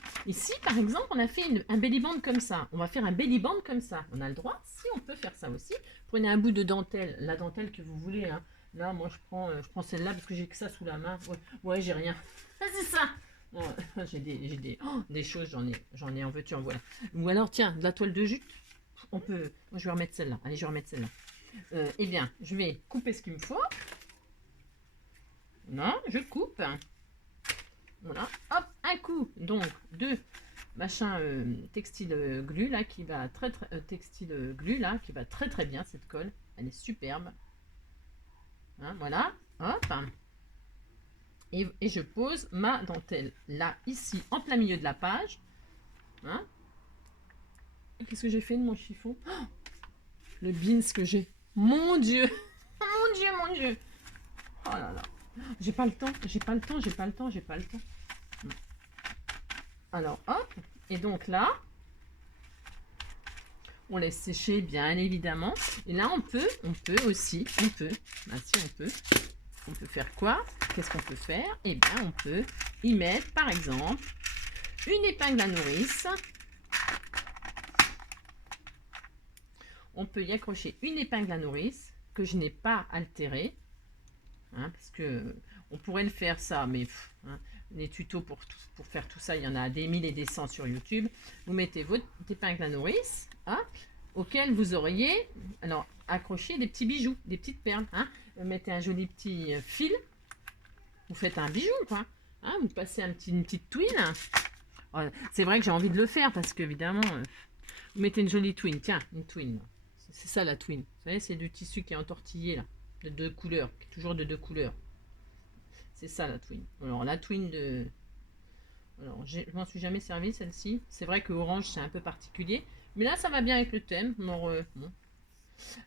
par exemple, on a fait un belly band comme ça. On va faire un belly band comme ça. On a le droit, si on peut faire ça aussi. Prenez un bout de dentelle, la dentelle que vous voulez. Hein. Là, moi, je prends celle-là parce que j'ai que ça sous la main. Ouais, j'ai rien. Ah, c'est ça. Bon, j'ai des choses, j'en ai en veux-tu en voilà. Ou alors, tiens, de la toile de jute. On peut. Moi, je vais remettre celle-là. Allez, je vais remettre celle-là. Eh bien, je vais couper ce qu'il me faut. Non, je coupe. Voilà, hop, un coup, donc de machin textile glu là qui va textile glu là qui va très bien cette colle, elle est superbe. Hein, voilà, hop, et je pose ma dentelle là ici en plein milieu de la page. Hein. Qu'est-ce que j'ai fait de mon chiffon? Oh, le beans que j'ai, mon Dieu, mon Dieu. Oh là là. J'ai pas le temps. Alors, hop. Et donc là, on laisse sécher, bien évidemment. Et là, on peut aussi, on peut faire quoi? Qu'est-ce qu'on peut faire? Eh bien, on peut y mettre, par exemple, une épingle à nourrice. On peut y accrocher une épingle à nourrice que je n'ai pas altérée. Hein, parce que on pourrait le faire ça, mais hein, les tutos pour faire tout ça, il y en a des mille et des cents sur YouTube. Vous mettez votre épingle à nourrice, hein, auquel vous auriez alors accroché des petits bijoux, des petites perles. Hein. Vous mettez un joli petit fil, vous faites un bijou, quoi. Hein, vous passez une petite twin. C'est vrai que j'ai envie de le faire parce qu'évidemment, vous mettez une jolie twin. Tiens, une twin. C'est ça la twin. Vous savez, c'est du tissu qui est entortillé là. De 2 couleurs, toujours de 2 couleurs. C'est ça la twin. Alors la twin de... Alors je m'en suis jamais servi celle-ci. C'est vrai que orange c'est un peu particulier. Mais là ça va bien avec le thème. Bon,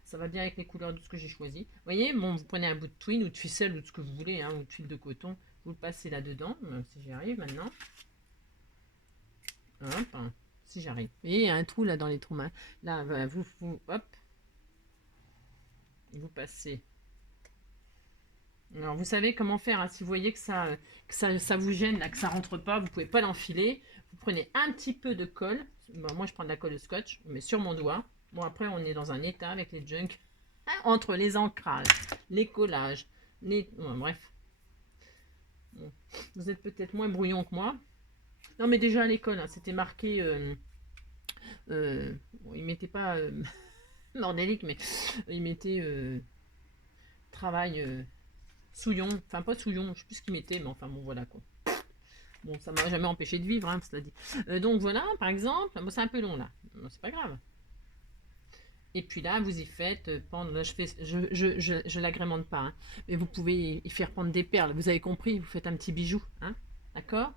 ça va bien avec les couleurs de ce que j'ai choisi. Vous voyez, bon, vous prenez un bout de twin ou de ficelle ou de ce que vous voulez, hein, ou de fil de coton. Vous le passez là-dedans. Si j'y arrive maintenant. Hop, si j'arrive. Vous voyez, il y a un trou là dans les trous. Hein. Là, hop. Vous passez... Alors, vous savez comment faire, hein, si vous voyez que ça vous gêne, là, que ça rentre pas, vous pouvez pas l'enfiler. Vous prenez un petit peu de colle. Bon, moi, je prends de la colle de scotch, mais sur mon doigt. Bon, après, on est dans un état avec les junk. Entre les ancrages, les collages, bref. Bon, vous êtes peut-être moins brouillon que moi. Non, mais déjà à l'école, hein, c'était marqué... bon, ils mettaient pas... bordélique, mais ils mettaient... travail... souillon, enfin pas souillon, je sais plus ce qu'il mettait, mais enfin bon voilà quoi. Bon, ça m'a jamais empêché de vivre, hein, cela dit. Donc voilà, par exemple, bon, c'est un peu long là, c'est pas grave. Et puis là, vous y faites pendre, là, je l'agrémente pas, hein, mais vous pouvez y faire pendre des perles, vous avez compris, vous faites un petit bijou, hein, d'accord?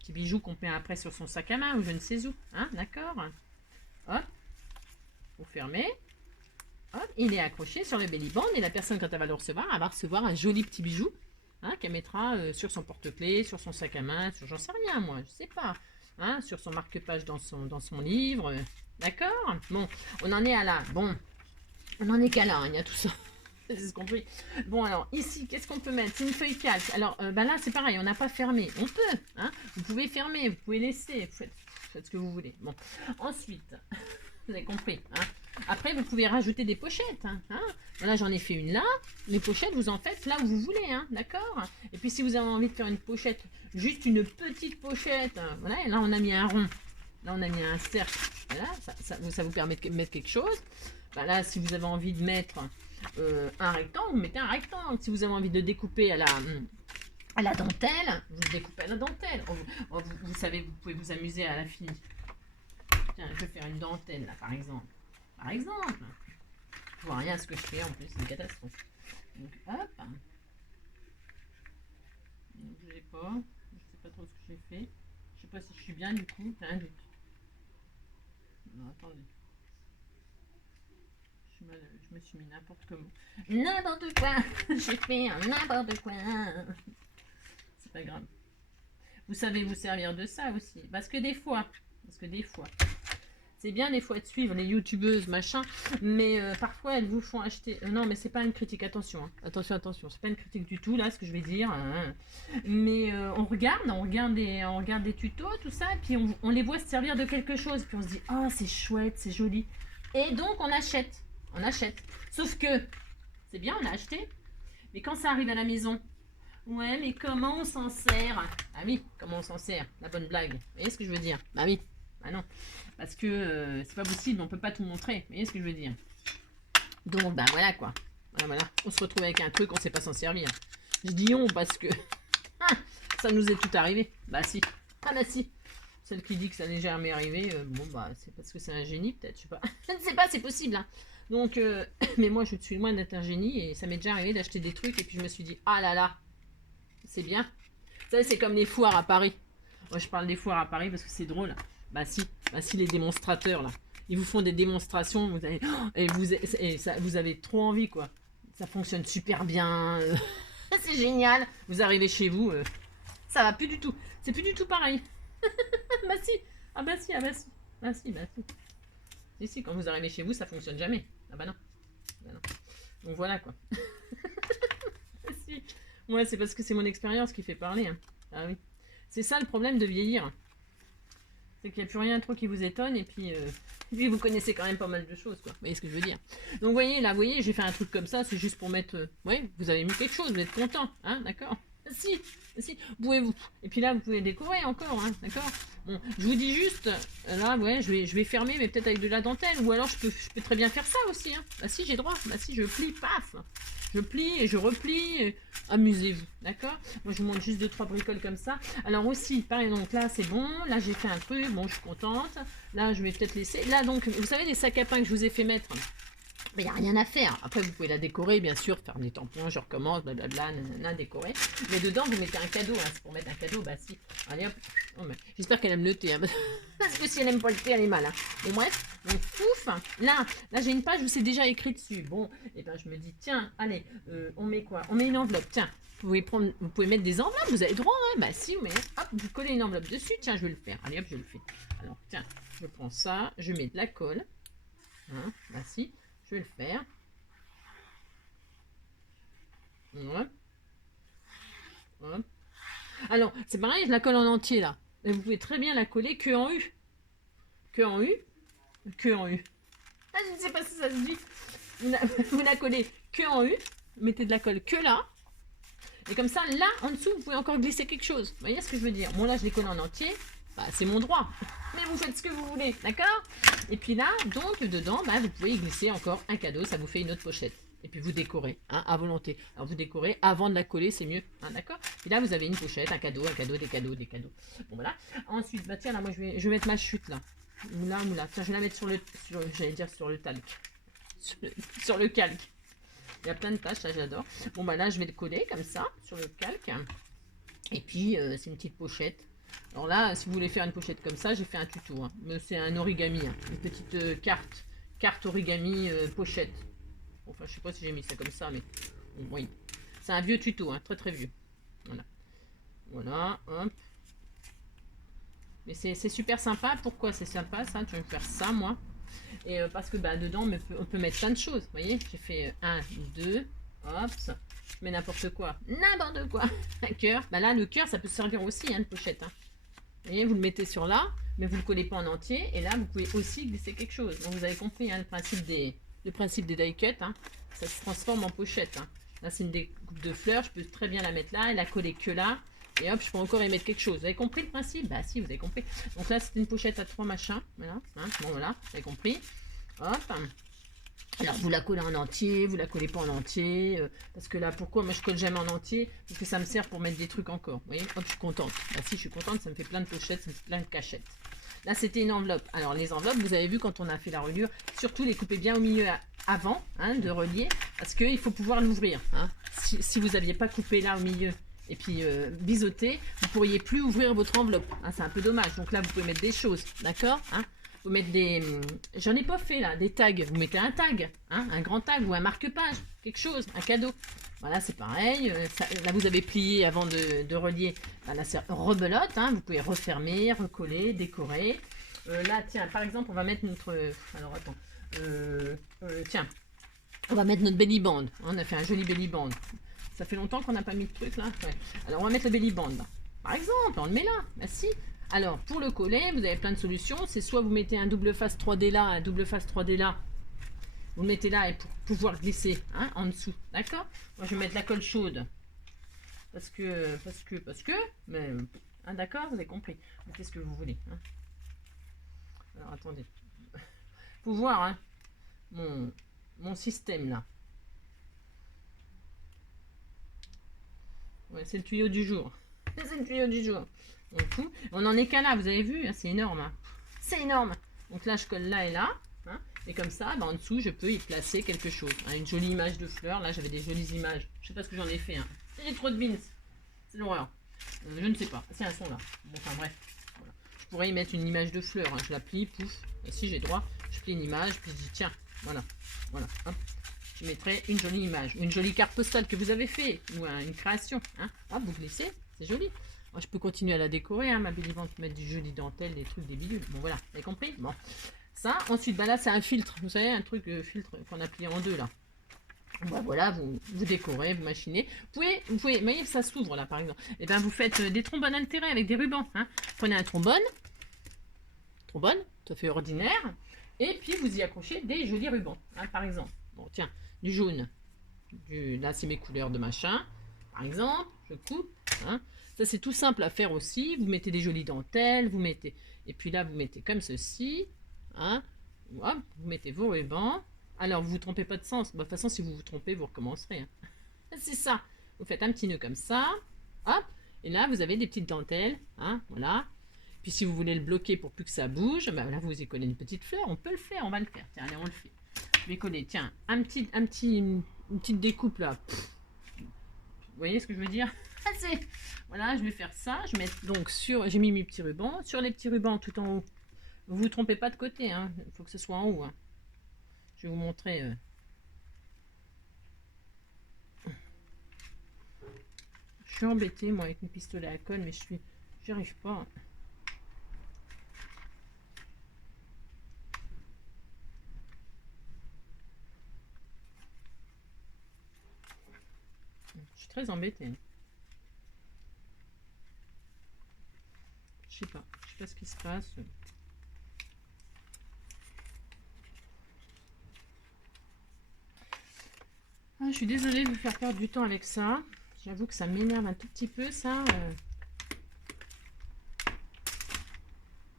Petit bijou qu'on met après sur son sac à main ou je ne sais où, hein, d'accord? Hop, vous fermez. Hop, il est accroché sur le belly band et la personne quand elle va le recevoir, elle va recevoir un joli petit bijou hein, qu'elle mettra sur son porte-clés, sur son sac à main, sur j'en sais rien moi, je sais pas, hein, sur son marque-page dans son livre, d'accord? Bon, on en est à là, bon, on en est qu'à là, hein, il y a tout ça, c'est ce qu'on peut. Bon alors ici, qu'est-ce qu'on peut mettre? C'est une feuille calque, alors ben là c'est pareil, on n'a pas fermé, on peut, hein, vous pouvez fermer, vous pouvez laisser, faites ce que vous voulez. Bon, ensuite, vous avez compris, hein. Après, vous pouvez rajouter des pochettes. Voilà, j'en ai fait une là. Les pochettes, vous en faites là où vous voulez, d'accord. Et puis, si vous avez envie de faire une pochette, juste une petite pochette, voilà, et là, on a mis un rond. Là, on a mis un cercle. Voilà, ça vous permet de mettre quelque chose. Ben là, si vous avez envie de mettre un rectangle, vous mettez un rectangle. Si vous avez envie de découper à la dentelle, vous découpez à la dentelle. Vous savez, vous pouvez vous amuser à la fille. Tiens, je vais faire une dentelle là, par exemple. Par exemple. Je vois rien à ce que je fais en plus, c'est une catastrophe. Donc hop. Je sais pas. Je sais pas trop ce que j'ai fait. Je sais pas si je suis bien du coup. J'ai un doute. Non, attendez. Je me suis mis n'importe comment. N'importe quoi. J'ai fait n'importe quoi. C'est pas grave. Vous savez vous servir de ça aussi. Parce que des fois, c'est bien des fois de suivre les youtubeuses, machin, mais parfois elles vous font acheter... non, mais c'est pas une critique, attention, attention, c'est pas une critique du tout, là, ce que je vais dire. Mais on regarde des tutos, tout ça, et puis on les voit se servir de quelque chose, puis on se dit, oh, c'est chouette, c'est joli. Et donc, on achète. Sauf que, c'est bien, on a acheté, mais quand ça arrive à la maison, ouais, mais comment on s'en sert? Ah oui, comment on s'en sert? La bonne blague. Vous voyez ce que je veux dire? Bah oui. Ah non. Parce que c'est pas possible, on peut pas tout montrer. Vous voyez ce que je veux dire? Donc, bah voilà quoi. Voilà. On se retrouve avec un truc, on sait pas s'en servir. Je dis on parce que ça nous est tout arrivé. Bah si. Ah bah si. Celle qui dit que ça n'est jamais arrivé, bon bah c'est parce que c'est un génie peut-être, je sais pas. Je ne sais pas, c'est possible. Donc, mais moi je suis loin d'être un génie et ça m'est déjà arrivé d'acheter des trucs et puis je me suis dit, ah là là. C'est bien. Vous savez, c'est comme les foires à Paris. Moi, je parle des foires à Paris parce que c'est drôle. Bah si, les démonstrateurs, là. Ils vous font des démonstrations, vous avez, vous avez trop envie, quoi. Ça fonctionne super bien. C'est génial. Vous arrivez chez vous, ça va plus du tout. C'est plus du tout pareil. Bah si. Ah bah si. Si, quand vous arrivez chez vous, ça fonctionne jamais. Ah bah non. Donc voilà, quoi. Si. Ouais, c'est parce que c'est mon expérience qui fait parler. Ah oui. C'est ça le problème de vieillir. C'est qu'il n'y a plus rien trop qui vous étonne et puis vous connaissez quand même pas mal de choses, quoi. Vous voyez ce que je veux dire? Donc, vous voyez, j'ai fait un truc comme ça, c'est juste pour mettre... ouais, vous avez mis quelque chose, vous êtes content, d'accord? Si, pouvez-vous. Et puis là, vous pouvez décorer encore, d'accord? Bon, je vous dis juste, là, ouais, je vais fermer, mais peut-être avec de la dentelle, ou alors je peux très bien faire ça aussi, Bah si, j'ai droit, bah si, je plie, paf! Je plie et je replie, amusez-vous, d'accord? Moi, je vous montre juste 2-3 bricoles comme ça. Alors aussi, pareil, donc là, c'est bon. Là, j'ai fait un truc, bon, je suis contente. Là, je vais peut-être laisser. Là, donc, vous savez, les sacs à pain que je vous ai fait mettre, il n'y a rien à faire. Après, vous pouvez la décorer, bien sûr, faire des tampons, je recommence, blablabla, nanana, décorer. Mais dedans, vous mettez un cadeau, c'est pour mettre un cadeau, bah si. Allez hop. Oh, j'espère qu'elle aime le thé, parce que si elle aime pas le thé, elle est mal. Mais bref, donc pouf, là j'ai une page où c'est déjà écrit dessus. Bon, et ben je me dis, tiens, allez, on met quoi? On met une enveloppe, tiens. Vous pouvez mettre des enveloppes, vous avez le droit, bah si, mais hop, vous collez une enveloppe dessus, tiens, je vais le faire. Allez hop, je le fais. Alors, tiens, je prends ça, je mets de la colle. Bah si. Je vais le faire. Ouais. Alors, c'est pareil, je la colle en entier là. Mais vous pouvez très bien la coller que en U. Que en U. Ah, je ne sais pas si ça se dit. Vous la collez que en U. Mettez de la colle que là. Et comme ça, là, en dessous, vous pouvez encore glisser quelque chose. Vous voyez ce que je veux dire? Moi, là, je les colle en entier. Bah, c'est mon droit. Mais vous faites ce que vous voulez, d'accord? Et puis là, donc, dedans, bah, vous pouvez y glisser encore un cadeau. Ça vous fait une autre pochette. Et puis vous décorez, à volonté. Alors vous décorez avant de la coller, c'est mieux, d'accord? Et là, vous avez une pochette, un cadeau, des cadeaux. Bon, voilà. Ensuite, bah tiens, là, moi, je vais mettre ma chute, là. Moula. Tiens, je vais la mettre sur le talc. Sur le calque. Il y a plein de tâches, ça j'adore. Bon, bah là, je vais le coller comme ça, sur le calque. Et puis, c'est une petite pochette. Alors là, si vous voulez faire une pochette comme ça, j'ai fait un tuto. Mais c'est un origami, une petite carte origami pochette. Enfin, je sais pas si j'ai mis ça comme ça, mais oui. C'est un vieux tuto, très vieux. Voilà, hop. Mais c'est super sympa. Pourquoi c'est sympa ça? Je vais faire ça, moi. Et parce que dedans, on peut mettre plein de choses. Vous voyez, j'ai fait 1, 2, hop. Je mets n'importe quoi. Un cœur. Bah là, le cœur, ça peut servir aussi, une pochette. Vous voyez, vous le mettez sur là, mais vous ne le collez pas en entier. Et là, vous pouvez aussi glisser quelque chose. Donc, vous avez compris hein, le principe des die cuts. Hein, ça se transforme en pochette. Hein. Là, c'est une découpe de fleurs. Je peux très bien la mettre là et la coller que là. Et hop, je peux encore y mettre quelque chose. Vous avez compris le principe? Bah si, vous avez compris. Donc là, c'est une pochette à 3 machins. Voilà. Hein, bon, voilà, vous avez compris. Hop. Alors, vous la collez en entier, vous la collez pas en entier. Parce que là, pourquoi moi je colle jamais en entier? Parce que ça me sert pour mettre des trucs encore. Vous voyez? Hop, je suis contente. Bah si, je suis contente, ça me fait plein de pochettes, ça me fait plein de cachettes. Là, c'était une enveloppe. Alors, les enveloppes, vous avez vu quand on a fait la reliure, surtout les couper bien au milieu avant hein, de relier. Parce qu'il faut pouvoir l'ouvrir. Hein. Si vous n'aviez pas coupé là au milieu et puis biseauté, vous ne pourriez plus ouvrir votre enveloppe. Hein, c'est un peu dommage. Donc là, vous pouvez mettre des choses. D'accord hein. Vous mettez des... J'en ai pas fait là, des tags. Vous mettez un tag, hein, un grand tag ou un marque-page, quelque chose, un cadeau. Voilà, c'est pareil. Là, vous avez plié avant de relier. Là, c'est rebelote. Hein, vous pouvez refermer, recoller, décorer. Là, tiens, par exemple, on va mettre notre... Alors, attends. Tiens, on va mettre notre belly band. On a fait un joli belly band. Ça fait longtemps qu'on n'a pas mis de truc là. Ouais. Alors, on va mettre le belly band là. Par exemple, on le met là. Bah si. Alors, pour le coller, vous avez plein de solutions. C'est soit vous mettez un double face 3D là, un double face 3D là. Vous le mettez là et pour pouvoir glisser hein, en dessous. D'accord? Moi, je vais mettre la colle chaude. Parce que, mais, hein, d'accord, vous avez compris. Vous faites ce que vous voulez. Hein. Alors, attendez. Faut voir hein, mon système là. Ouais, c'est le tuyau du jour. C'est le tuyau du jour. On en est qu'à là, vous avez vu, hein, c'est énorme. Hein. C'est énorme. Donc là, je colle là et là. Hein, et comme ça, bah, en dessous, je peux y placer quelque chose. Hein, une jolie image de fleurs. Là, j'avais des jolies images. Je sais pas ce que j'en ai fait. Hein. J'ai trop de beans. C'est l'horreur. Je ne sais pas. C'est un son là. Bon, enfin bref. Voilà. Je pourrais y mettre une image de fleurs. Hein. Je la plie, pouf. Et si j'ai droit, je plie une image. Puis je dis, tiens, voilà. Voilà. Hop. Je mettrai une jolie image. Une jolie carte postale que vous avez fait. Ou une création. Hein. Hop, vous glissez. C'est joli. Moi, je peux continuer à la décorer, hein, ma belly band, mettre du joli dentelle, des trucs, des bidules. Bon, voilà, vous avez compris? Bon, ça. Ensuite, bah là, c'est un filtre. Vous savez, un truc filtre qu'on a plié en deux, là. Bah, voilà, vous décorez, vous machinez. Vous pouvez, voyez, ça s'ouvre, là, par exemple. Et bien, vous faites des trombones altérés avec des rubans. Hein. Prenez un trombone, tout à fait ordinaire. Et puis, vous y accrochez des jolis rubans, hein, par exemple. Bon, tiens, du jaune. Là, c'est mes couleurs de machin. Par exemple, je coupe, hein. Ça, c'est tout simple à faire aussi. Vous mettez des jolies dentelles, vous mettez... Et puis là, vous mettez comme ceci. Hein. Hop, vous mettez vos rubans. Alors, vous ne vous trompez pas de sens. Bah, de toute façon, si vous vous trompez, vous recommencerez. Hein. C'est ça. Vous faites un petit nœud comme ça. Hop. Et là, vous avez des petites dentelles. Hein, voilà. Puis si vous voulez le bloquer pour plus que ça bouge, bah, là, vous y collez une petite fleur. On peut le faire, on va le faire. Tiens, allez, on le fait. Je vais coller, tiens, une petite découpe là. Vous voyez ce que je veux dire? Voilà, je vais faire ça. Je mets donc sur. J'ai mis mes petits rubans. Sur les petits rubans tout en haut. Vous ne vous trompez pas de côté. Hein. Il faut que ce soit en haut. Hein. Je vais vous montrer. Je suis embêtée moi avec mes pistolets à colle, mais j'y arrive pas. Je suis très embêtée. Je sais pas ce qui se passe. Ah, je suis désolée de vous faire perdre du temps avec ça. J'avoue que ça m'énerve un tout petit peu ça.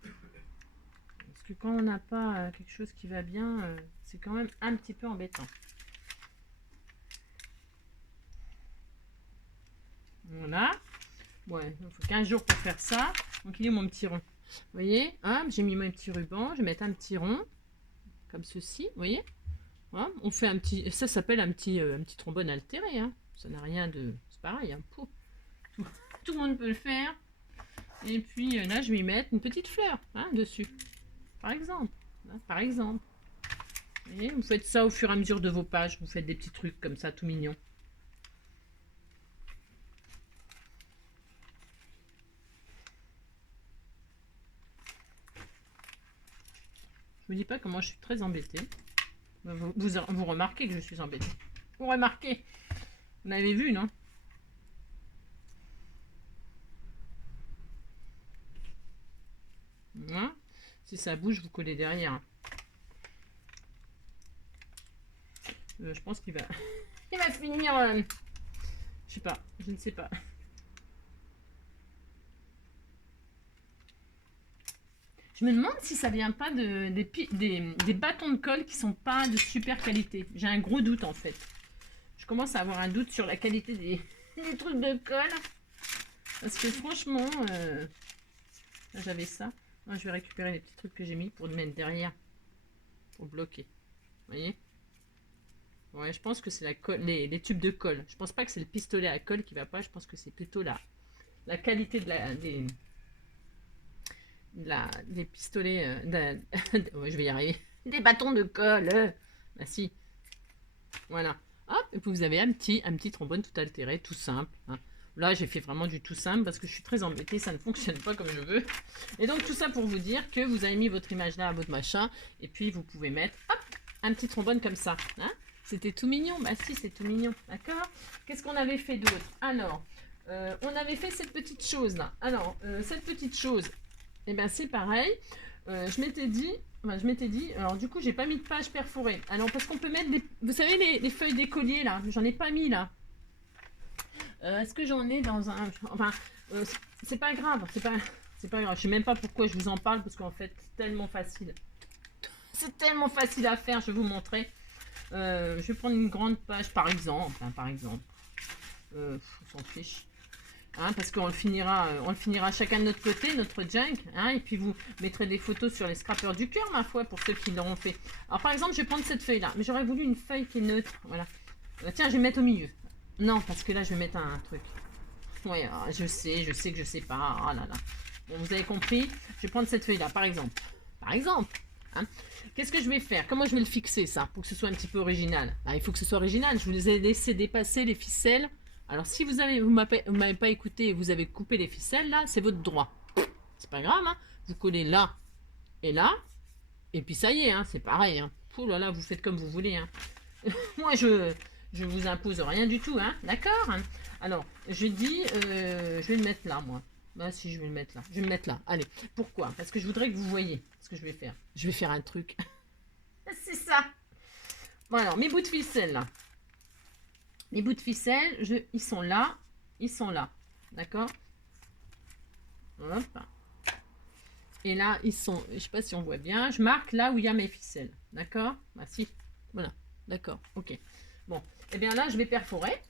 Parce que quand on n'a pas quelque chose qui va bien, c'est quand même un petit peu embêtant. Voilà. Ouais, il faut 15 jours pour faire ça. Donc il est mon petit rond. Vous voyez, hein, j'ai mis mon petit ruban. Je vais mettre un petit rond. Comme ceci, vous voyez. Voilà, on fait un petit... Ça s'appelle un petit trombone altéré. Hein. Ça n'a rien de... C'est pareil. Hein. Tout le monde peut le faire. Et puis là, je vais y mettre une petite fleur hein, dessus. Par exemple. Hein, par exemple. Vous voyez, vous faites ça au fur et à mesure de vos pages. Vous faites des petits trucs comme ça, tout mignons. Je vous dis pas comment je suis très embêtée. Vous remarquez que je suis embêtée. Vous remarquez. Vous l'avez vu, non? Si ça bouge, vous collez derrière. Je pense qu'il va... il va finir... je sais pas, je ne sais pas. Je me demande si ça vient pas des bâtons de colle qui sont pas de super qualité. J'ai un gros doute en fait. Je commence à avoir un doute sur la qualité des trucs de colle. Parce que franchement, j'avais ça. Non, je vais récupérer les petits trucs que j'ai mis pour le mettre derrière. Pour bloquer. Vous voyez? Ouais, je pense que c'est les tubes de colle. Je pense pas que c'est le pistolet à colle qui va pas. Je pense que c'est plutôt la qualité des pistolets. Ouais, je vais y arriver. Des bâtons de colle. Ah si. Voilà. Hop, et puis vous avez un petit trombone tout altéré, tout simple. Hein. Là, j'ai fait vraiment du tout simple parce que je suis très embêtée, ça ne fonctionne pas comme je veux. Et donc, tout ça pour vous dire que vous avez mis votre image là à votre machin. Et puis, vous pouvez mettre, hop, un petit trombone comme ça. Hein. C'était tout mignon. Bah si, c'est tout mignon. D'accord. Qu'est-ce qu'on avait fait d'autre? Alors, on avait fait cette petite chose là. Alors, cette petite chose, eh ben c'est pareil. Je m'étais dit, alors du coup, j'ai pas mis de page perforée. Alors, parce qu'on peut mettre vous savez, les feuilles d'écolier là, j'en ai pas mis là. Est-ce que j'en ai dans un... Enfin, c'est pas grave, c'est pas grave. Je sais même pas pourquoi je vous en parle, parce qu'en fait, c'est tellement facile. C'est tellement facile à faire, je vais vous montrer. Je vais prendre une grande page, par exemple. Hein, par exemple. On s'en fiche. Hein, parce qu'on le finira chacun de notre côté, notre junk. Hein, et puis vous mettrez des photos sur les scrappers du cœur, ma foi, pour ceux qui l'auront fait. Alors, par exemple, je vais prendre cette feuille-là. Mais j'aurais voulu une feuille qui est neutre. Voilà. Tiens, je vais mettre au milieu. Non, parce que là, je vais mettre un truc. Ouais, je sais que je sais pas. Oh là là. Bon, vous avez compris. Je vais prendre cette feuille-là, par exemple. Par exemple. Hein. Qu'est-ce que je vais faire? Comment je vais le fixer, ça, pour que ce soit un petit peu original? Ben, il faut que ce soit original. Je vous ai laissé dépasser les ficelles. Alors, si vous m'avez pas écouté et vous avez coupé les ficelles, là, c'est votre droit. C'est pas grave, hein. Vous collez là et là. Et puis, ça y est, hein, c'est pareil. Hein. Ouh là là, vous faites comme vous voulez. Hein. Moi, je vous impose rien du tout, hein, d'accord? Alors, je dis, je vais le mettre là, moi. Bah si, je vais le mettre là. Je vais me mettre là. Allez, pourquoi? Parce que je voudrais que vous voyez ce que je vais faire. Je vais faire un truc. C'est ça. Bon, alors, mes bouts de ficelle, là. Les bouts de ficelle, ils sont là. Ils sont là. D'accord? Hop. Et là, ils sont, je sais pas si on voit bien. Je marque là où il y a mes ficelles. D'accord? Bah si. Voilà. D'accord. Ok. Bon. Et bien là, je vais perforer.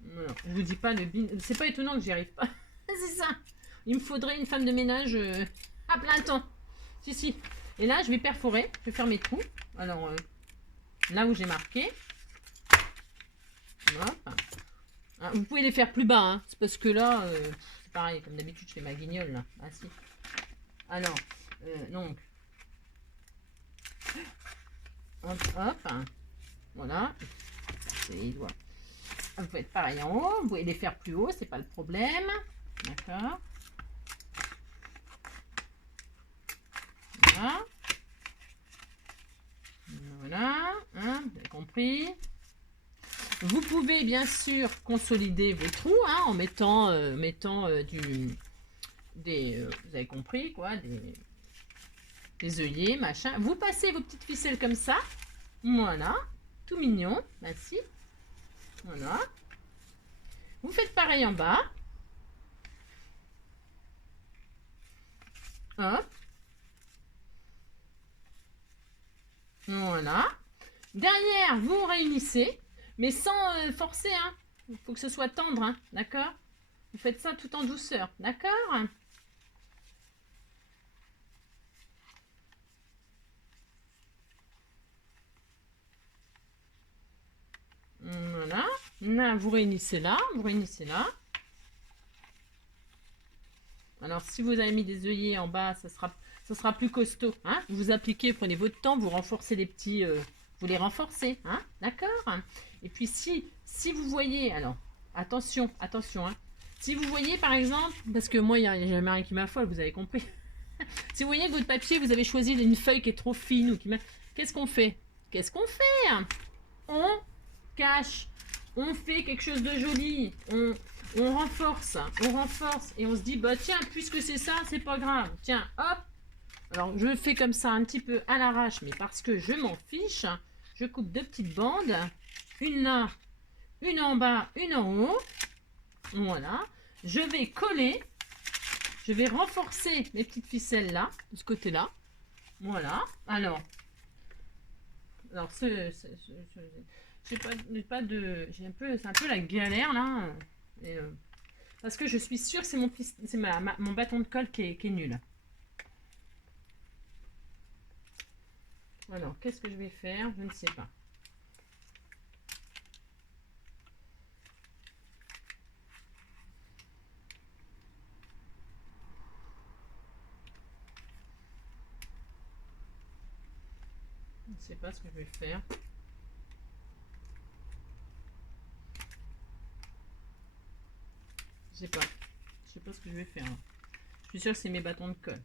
Voilà. Je vous dis pas le bin. C'est pas étonnant que j'y arrive pas. C'est ça. Il me faudrait une femme de ménage à plein temps. Si, si. Et là, je vais perforer. Je vais faire mes trous. Alors, là où j'ai marqué. Hop. Ah, vous pouvez les faire plus bas. Hein. C'est parce que là, c'est pareil. Comme d'habitude, je fais ma guignole là. Ah si. Alors, donc. Hop, hop. Voilà. Les doigts. Vous faites pareil en haut. Vous pouvez les faire plus haut, c'est pas le problème. D'accord. Voilà. Voilà. Hein, vous avez compris. Vous pouvez bien sûr consolider vos trous hein, en mettant, vous avez compris quoi, des œillets, machin. Vous passez vos petites ficelles comme ça. Voilà. Tout mignon. Merci. Voilà. Vous faites pareil en bas. Hop. Voilà. Derrière, vous réunissez, mais sans forcer. Hein. Il faut que ce soit tendre. Hein. D'accord? Vous faites ça tout en douceur. D'accord? Voilà. Là, vous réunissez là. Vous réunissez là. Alors, si vous avez mis des œillets en bas, ça sera plus costaud. Hein. Vous appliquez, prenez votre temps, vous renforcez les petits... vous les renforcez. Hein. D'accord? Et puis, si vous voyez... Alors, attention. Hein. Si vous voyez, par exemple... Parce que moi, il n'y a jamais rien qui m'affole, vous avez compris. Si vous voyez que votre papier, vous avez choisi une feuille qui est trop fine ou qui... Qu'est-ce qu'on fait? On cache. On fait quelque chose de joli. on renforce et on se dit, bah tiens, puisque c'est ça, c'est pas grave. Tiens, hop. Alors, je fais comme ça un petit peu à l'arrache, mais parce que je m'en fiche, je coupe 2 petites bandes. Une là, une en bas, une en haut. Voilà. Je vais coller. Je vais renforcer mes petites ficelles là, de ce côté-là. Voilà. Alors, c'est un peu la galère là. Et, parce que je suis sûre que c'est mon bâton de colle qui est nul. Alors, qu'est-ce que je vais faire? Je ne sais pas. Je ne sais pas ce que je vais faire. Je sais pas. Je sais pas ce que je vais faire. Je suis sûre que c'est mes bâtons de colle.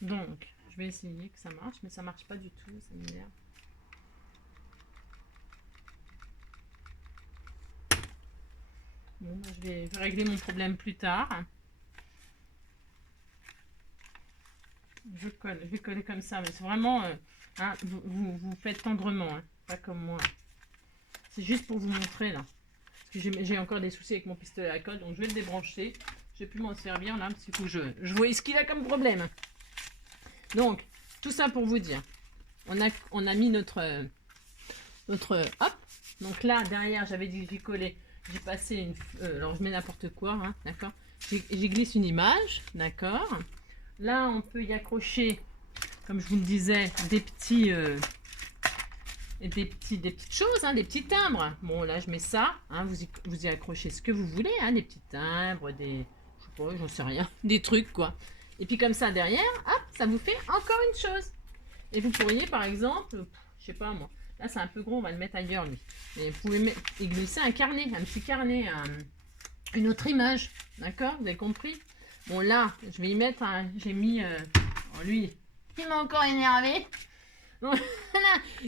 Donc, je vais essayer que ça marche, mais ça marche pas du tout, ça m'énerve. Bon, je vais régler mon problème plus tard. Je vais coller comme ça, mais c'est vraiment, hein, vous faites tendrement, hein, pas comme moi. C'est juste pour vous montrer là. Parce que j'ai encore des soucis avec mon pistolet à colle, donc je vais le débrancher. Je vais plus m'en servir là, parce que je vois ce qu'il a comme problème. Donc, tout ça pour vous dire. On a mis notre hop. Donc là, derrière, j'avais dit que j'y collais. J'ai passé une... alors, je mets n'importe quoi, hein, d'accord. J'y glisse une image, d'accord. Là, on peut y accrocher, comme je vous le disais, des petites choses, hein, des petits timbres. Bon, là, je mets ça. Hein, vous y accrochez ce que vous voulez, hein, des petits timbres, des... je sais pas, j'en sais rien. Des trucs, quoi. Et puis comme ça, derrière, hop, ça vous fait encore une chose. Et vous pourriez, par exemple, je sais pas moi, là, c'est un peu gros, on va le mettre ailleurs, lui. Et vous pouvez y glisser un carnet, un petit carnet, une autre image. D'accord? Vous avez compris? Bon, là, je vais y mettre un... J'ai mis... oh, lui, il m'a encore énervé. Voilà,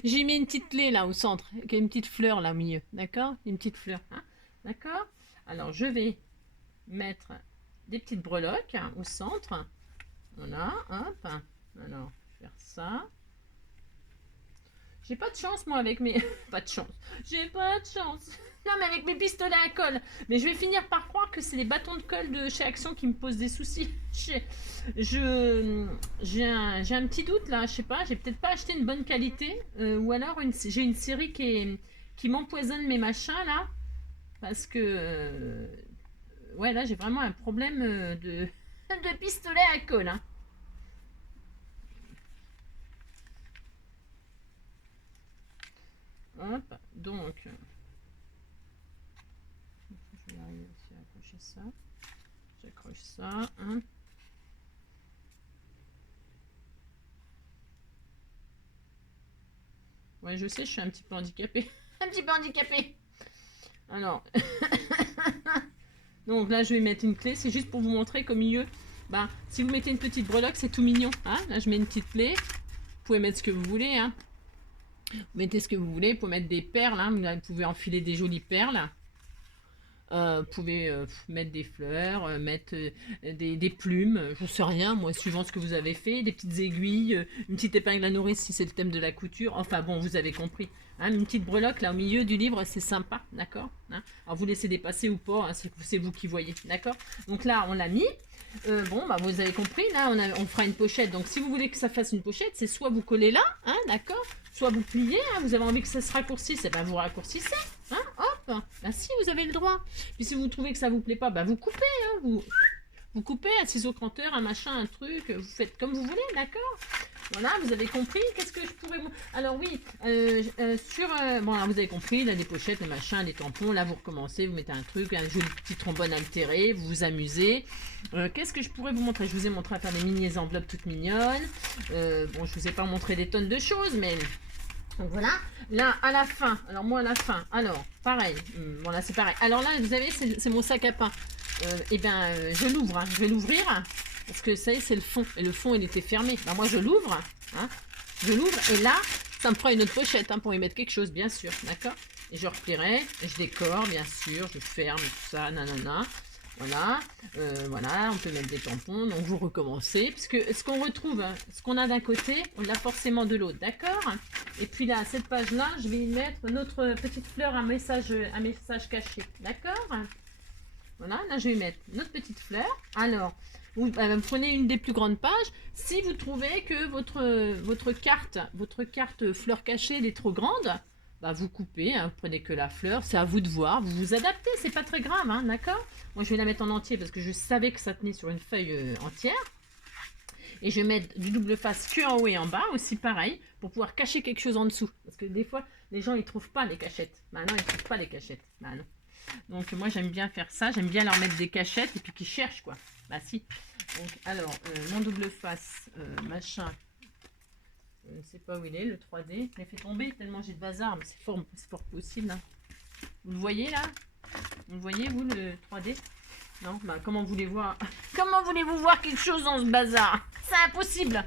j'ai mis une petite clé là au centre, avec une petite fleur là au milieu, d'accord? Une petite fleur, hein? D'accord? Alors je vais mettre des petites breloques, hein, au centre. Voilà, hop. Alors, je vais faire ça. J'ai pas de chance moi avec mes... pas de chance. J'ai pas de chance. Non mais avec mes pistolets à colle. Mais je vais finir par croire que c'est les bâtons de colle de chez Action qui me posent des soucis. J'ai un petit doute là, je sais pas. J'ai peut-être pas acheté une bonne qualité. Ou alors j'ai une série qui m'empoisonne mes machins là. Parce que... ouais là j'ai vraiment un problème de pistolet à colle. Hein. Hop, donc... je vais arriver aussi à accrocher ça. J'accroche ça. Hein. Ouais, je sais, je suis un petit peu handicapée. Un petit peu handicapée. Alors... donc là, je vais mettre une clé. C'est juste pour vous montrer qu'au milieu, bah, si vous mettez une petite breloque, c'est tout mignon. Hein. Là, je mets une petite clé. Vous pouvez mettre ce que vous voulez. Hein. Vous mettez ce que vous voulez. Vous pouvez mettre des perles. Hein. Vous pouvez enfiler des jolies perles. Vous pouvez mettre des fleurs, mettre des plumes, je sais rien, moi, suivant ce que vous avez fait, des petites aiguilles, une petite épingle à nourrice si c'est le thème de la couture. Enfin bon, vous avez compris. Hein, une petite breloque là au milieu du livre, c'est sympa, d'accord, hein. Alors vous laissez dépasser ou pas, hein, c'est vous qui voyez, d'accord. Donc là, on l'a mis. Bon, bah vous avez compris, là on fera une pochette. Donc si vous voulez que ça fasse une pochette, c'est soit vous collez là, hein, d'accord, soit vous pliez, hein, vous avez envie que ça se raccourcisse, et ben vous raccourcissez, hein, hop, bah si vous avez le droit. Puis si vous trouvez que ça vous plaît pas, bah vous coupez, hein, vous coupez un ciseau cranteur, un machin, un truc, vous faites comme vous voulez, d'accord. Voilà, vous avez compris. Qu'est-ce que je pourrais vous... Alors oui, bon, alors, vous avez compris, là, des pochettes, le machin, les tampons, là, vous recommencez, vous mettez un truc, un joli petit trombone altéré, vous vous amusez. Qu'est-ce que je pourrais vous montrer? Je vous ai montré à faire des mini enveloppes toutes mignonnes. Bon, je vous ai pas montré des tonnes de choses, mais... donc voilà, là à la fin, alors moi à la fin, alors pareil, bon là c'est pareil. Alors là, vous savez, c'est mon sac à pain. Eh bien, je l'ouvre, hein, je vais l'ouvrir. Parce que ça y est, c'est le fond. Et le fond, il était fermé. Ben, moi, je l'ouvre. Hein, je l'ouvre. Et là, ça me fera une autre pochette hein, pour y mettre quelque chose, bien sûr. D'accord? Et je replierai. Et je décore, bien sûr. Je ferme tout ça. Nanana. Voilà. Voilà. On peut mettre des tampons. Donc, vous recommencez. Parce que ce qu'on retrouve, hein, ce qu'on a d'un côté, on l'a forcément de l'autre. D'accord? Et puis là, cette page-là, je vais y mettre notre petite fleur, un message caché. D'accord? Voilà, là je vais mettre notre petite fleur. Alors, vous prenez une des plus grandes pages. Si vous trouvez que votre carte fleur cachée elle est trop grande, bah vous coupez, hein, vous prenez que la fleur. C'est à vous de voir, vous vous adaptez, c'est pas très grave, hein, d'accord? Moi je vais la mettre en entier parce que je savais que ça tenait sur une feuille entière. Et je vais mettre du double face que en haut et en bas, aussi pareil, pour pouvoir cacher quelque chose en dessous. Parce que des fois, les gens ils trouvent pas les cachettes. Bah non, ils trouvent pas les cachettes. Bah non. Donc moi j'aime bien faire ça, j'aime bien leur mettre des cachettes et puis qu'ils cherchent quoi. Bah si. Donc alors mon double face machin, je ne sais pas où il est le 3D. Je l'ai fait tomber tellement j'ai de bazar, mais c'est fort possible. Hein. Vous le voyez là? Vous le voyez vous le 3D? Non, bah comment voulez-vous voir comment voulez-vous voir quelque chose dans ce bazar? C'est impossible.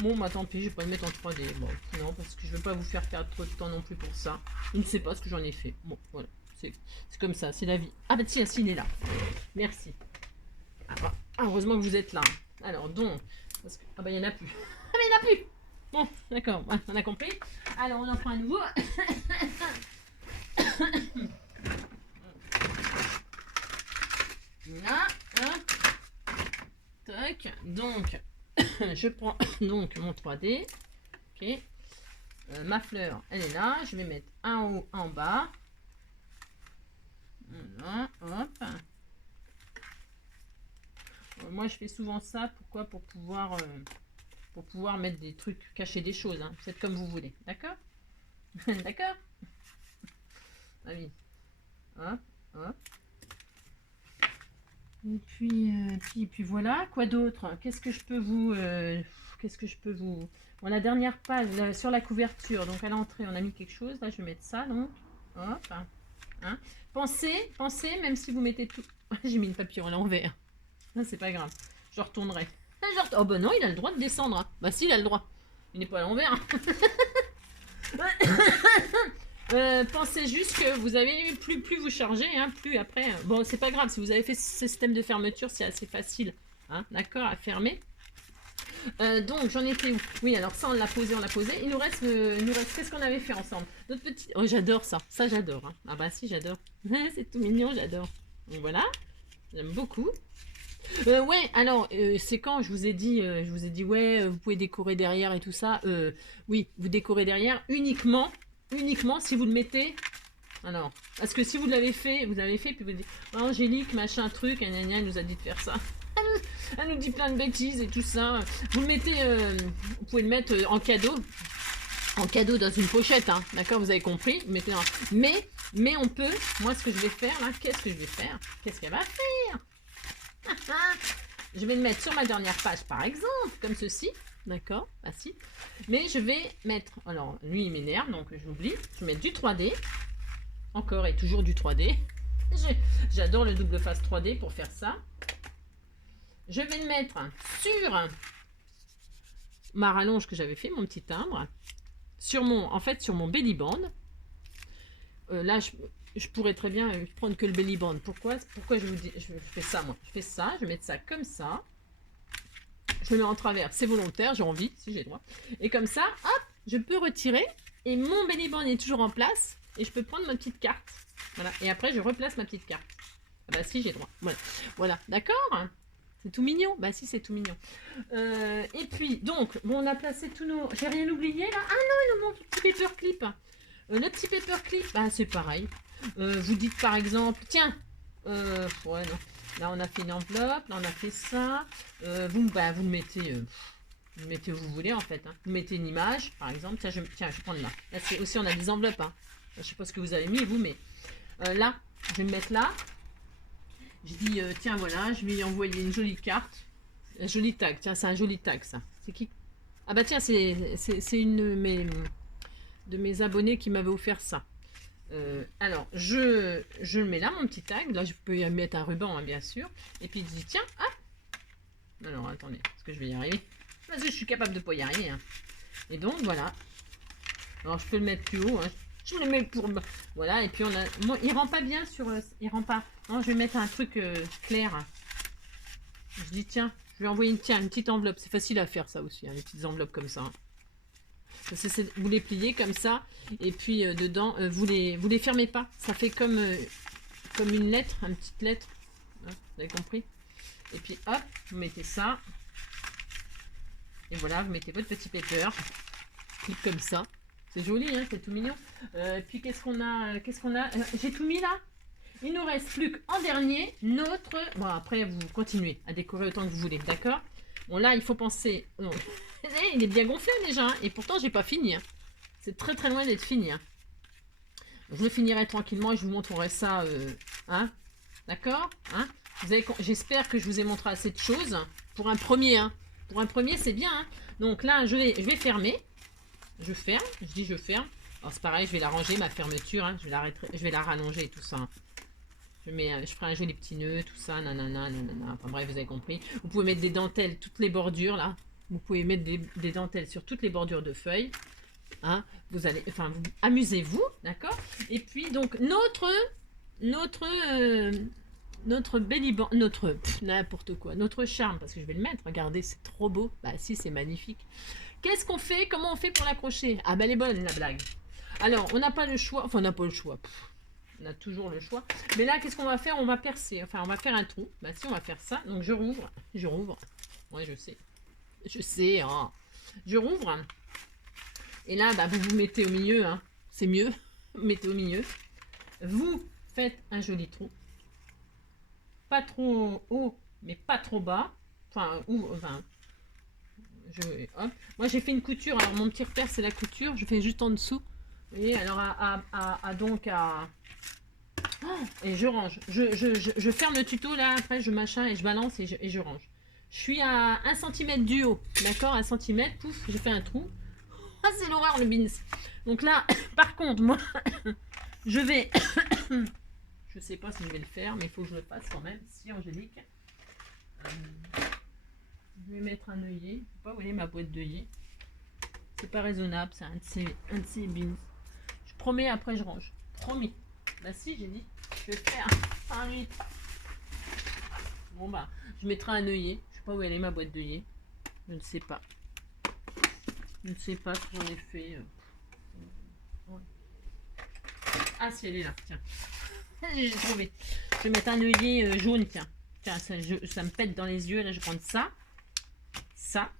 Bon bah tant pis, je vais pas le mettre en 3D. Bon non parce que je veux pas vous faire perdre trop de temps non plus pour ça. Je ne sais pas ce que j'en ai fait. Bon voilà. C'est comme ça, c'est la vie. Ah bah tiens, il est là. Merci. Ah, bah, heureusement que vous êtes là. Alors donc, parce que, ah bah il n'y en a plus. Ah mais il n'y en a plus. Bon, d'accord, on a compris. Alors on en prend un nouveau. Là, hop. Tac. Donc, je prends donc mon 3D. Ok. Ma fleur, elle est là. Je vais mettre un en haut, un en bas. Voilà, hop. Moi je fais souvent ça, pourquoi? Pour pouvoir mettre des trucs, cacher des choses, hein. Faites comme vous voulez, d'accord? D'accord? Ah oui. Hop, hop. Et puis voilà, quoi d'autre? Qu'est-ce que je peux vous... Bon, la dernière page, là, sur la couverture, donc à l'entrée, on a mis quelque chose, là je vais mettre ça, donc, hop, hein. Pensez, même si vous mettez tout... J'ai mis le papillon à l'envers. C'est pas grave. Je retournerai. Oh bah non, il a le droit de descendre. Hein. Bah si, il a le droit. Il n'est pas à l'envers. Pensez juste que vous avez plus vous chargez, hein, plus après. Bon, c'est pas grave. Si vous avez fait ce système de fermeture, c'est assez facile. Hein, d'accord, à fermer. Donc j'en étais où? Oui, alors ça on l'a posé, Il nous reste qu'est-ce qu'on avait fait ensemble? Notre petit. Oh j'adore ça. Ça j'adore. Hein. Ah bah si j'adore. C'est tout mignon, j'adore. Donc voilà. J'aime beaucoup. Ouais, alors c'est quand je vous ai dit ouais, vous pouvez décorer derrière et tout ça. Oui, vous décorez derrière uniquement si vous le mettez. Alors, parce que si vous l'avez fait, puis vous dites oh, Angélique, machin truc, elle nous a dit de faire ça. Elle nous dit plein de bêtises et tout ça. Vous le mettez, vous pouvez le mettre en cadeau dans une pochette, hein. D'accord, vous avez compris. Mais on peut. Moi, ce que je vais faire là, qu'est-ce qu'elle va faire? Je vais le mettre sur ma dernière page par exemple, comme ceci, d'accord, ah si. Mais je vais mettre, alors lui il m'énerve donc j'oublie, je vais mettre du 3D, encore et toujours du 3D. J'adore le double face 3D pour faire ça. Je vais le mettre sur ma rallonge que j'avais fait, mon petit timbre, sur mon belly band. Là je pourrais très bien prendre que le belly band. Pourquoi je vous dis, je fais ça moi? Je fais ça, je vais mettre ça comme ça. Je le mets en travers, c'est volontaire, j'ai envie, si j'ai le droit. Et comme ça, hop, je peux retirer. Et mon belly band est toujours en place. Et je peux prendre ma petite carte. Voilà. Et après, je replace ma petite carte. Ah bah si, j'ai le droit. Voilà. D'accord? C'est tout mignon. Bah si, c'est tout mignon. Et puis, donc, bon, on a placé tous nos... J'ai rien oublié là? Ah non, il nous manque le petit paperclip. Le petit paperclip, bah c'est pareil. Vous dites par exemple, tiens, ouais non, là on a fait une enveloppe, là on a fait ça, vous le mettez, vous mettez où vous voulez en fait, hein. Vous mettez une image, par exemple, tiens je vais prendre là, là c'est aussi on a des enveloppes, hein. Je sais pas ce que vous avez mis vous, mais là, je vais me mettre là, je dis, tiens voilà, je vais lui envoyer une jolie carte, un joli tag, tiens c'est un joli tag ça, c'est qui? Ah bah tiens c'est une de mes abonnés qui m'avait offert ça. Alors, je le mets là, mon petit tag. Là, je peux y mettre un ruban, hein, bien sûr. Et puis, je dis, tiens, hop, Alors, attendez, est-ce que je vais y arriver? Parce que je suis capable de pas y arriver. Hein. Et donc, voilà. Alors, je peux le mettre plus haut. Hein. Je le mets pour... Voilà, et puis on a... Bon, il rend pas bien sur... Il rend pas... Non, je vais mettre un truc clair. Je dis, tiens, je vais envoyer une petite enveloppe. C'est facile à faire, ça aussi, hein, les petites enveloppes comme ça. Hein. Parce que vous les pliez comme ça, et puis dedans, vous les fermez pas. Ça fait comme une lettre, une petite lettre. Hein, vous avez compris? Et puis, hop, vous mettez ça. Et voilà, vous mettez votre petit paper. Clip comme ça. C'est joli, hein, c'est tout mignon. Puis qu'est-ce qu'on a, j'ai tout mis là. Il nous reste plus qu'en dernier notre... Bon, après vous continuez à décorer autant que vous voulez, d'accord? Bon là, il faut penser... Non. Il est bien gonflé déjà, hein, et pourtant j'ai pas fini. Hein. C'est très très loin d'être fini. Hein. Je le finirai tranquillement et je vous montrerai ça. Hein, d'accord, hein. J'espère que je vous ai montré assez de choses pour un premier. Hein. Pour un premier, c'est bien. Hein. Donc là, je vais fermer. Je ferme, je dis je ferme. Alors c'est pareil, je vais la ranger, ma fermeture, hein. Je vais la rallonger et tout ça. Hein. Je ferai un joli petit nœud, tout ça, nanana, nanana. Enfin bref, vous avez compris. Vous pouvez mettre des dentelles, toutes les bordures là. Vous pouvez mettre des dentelles sur toutes les bordures de feuilles. Hein. Vous allez, enfin, amusez-vous, d'accord? Et puis donc notre belliban, n'importe quoi, notre charme, parce que je vais le mettre. Regardez, c'est trop beau. Bah si, c'est magnifique. Qu'est-ce qu'on fait? Comment on fait pour l'accrocher? Ah ben elle est bonne la blague. Alors on n'a pas le choix, enfin on n'a pas le choix. On a toujours le choix. Mais là qu'est-ce qu'on va faire? On va percer, enfin on va faire un trou. Bah si, on va faire ça. Donc je rouvre. Ouais, je sais. Hein. Je rouvre. Et là, bah, vous vous mettez au milieu. Hein. C'est mieux. Vous mettez au milieu. Vous faites un joli trou. Pas trop haut, mais pas trop bas. Enfin, hop. Moi j'ai fait une couture, alors mon petit repère c'est la couture, je fais juste en dessous. Vous voyez, alors et je range. Je ferme le tuto là, après je machin et je balance et je range. Je suis à 1 cm du haut, d'accord? 1 cm, pouf, je fais un trou. Ah, c'est l'horreur le beans. Donc là, par contre, moi, je vais... je sais pas si je vais le faire, mais il faut que je le fasse quand même. Si, Angélique. Je vais mettre un œillet. Je sais pas où est ma boîte d'œillet. C'est pas raisonnable, c'est un de ces beans. Je promets, après je range. Promis. Bah si, j'ai dit. Je vais faire un rythme. Bon bah, je mettrai un œillet. Je sais pas où elle est ma boîte d'œillet. Je ne sais pas. Je ne sais pas si j'en ai fait. Ouais. Ah si, elle est là, tiens. J'ai trouvé. Je vais mettre un œillet jaune, tiens. Tiens, ça me pète dans les yeux. Là, je vais prendre ça. Ça.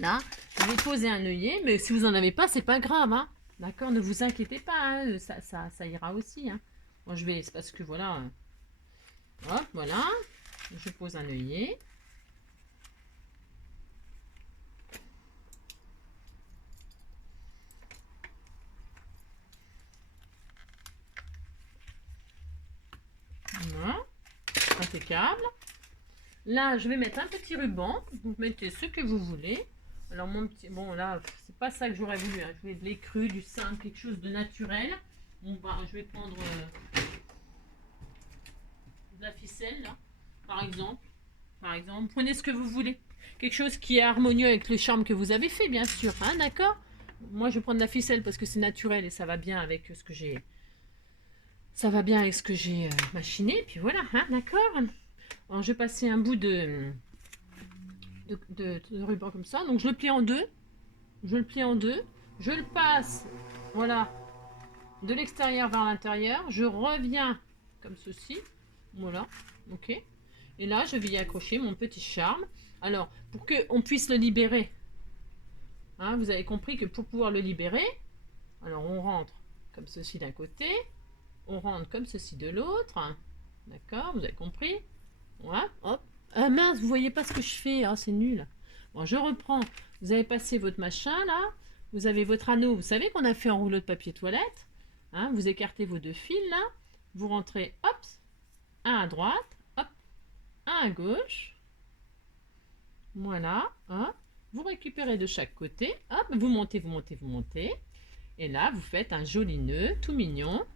Là. Je vais poser un œillet, mais si vous n'en avez pas, c'est pas grave. Hein. D'accord, ne vous inquiétez pas. Hein. Ça ira aussi. Hein. Moi, je vais... C'est parce que voilà. Hop, voilà. Je pose un œillet. Voilà. Impeccable. Là, je vais mettre un petit ruban. Vous mettez ce que vous voulez. Alors, mon petit... Bon, là, c'est pas ça que j'aurais voulu. Hein. Je voulais de l'écru, du simple, quelque chose de naturel. Bon, bah, je vais prendre de la ficelle, là, par exemple. Prenez ce que vous voulez. Quelque chose qui est harmonieux avec le charme que vous avez fait, bien sûr. Hein, d'accord? Moi, je vais prendre de la ficelle parce que c'est naturel et ça va bien avec ce que j'ai... Ça va bien avec ce que j'ai machiné. Puis voilà, hein, d'accord? Alors, je vais passer un bout de ruban comme ça. Donc, je le plie en deux. Je le passe, voilà, de l'extérieur vers l'intérieur. Je reviens comme ceci. Voilà, ok. Et là, je vais y accrocher mon petit charme. Alors, pour qu'on puisse le libérer, hein, vous avez compris que pour pouvoir le libérer, alors on rentre comme ceci d'un côté. On rentre comme ceci de l'autre. D'accord, vous avez compris? Voilà, hop. Ah mince, vous voyez pas ce que je fais. Ah, c'est nul. Bon, je reprends. Vous avez passé votre machin là. Vous avez votre anneau. Vous savez qu'on a fait en rouleau de papier toilette. Hein, vous écartez vos deux fils là. Vous rentrez, hop, un à droite, hop, un à gauche. Voilà. Hop. Vous récupérez de chaque côté. Hop, vous montez, vous montez, vous montez. Et là, vous faites un joli nœud, tout mignon.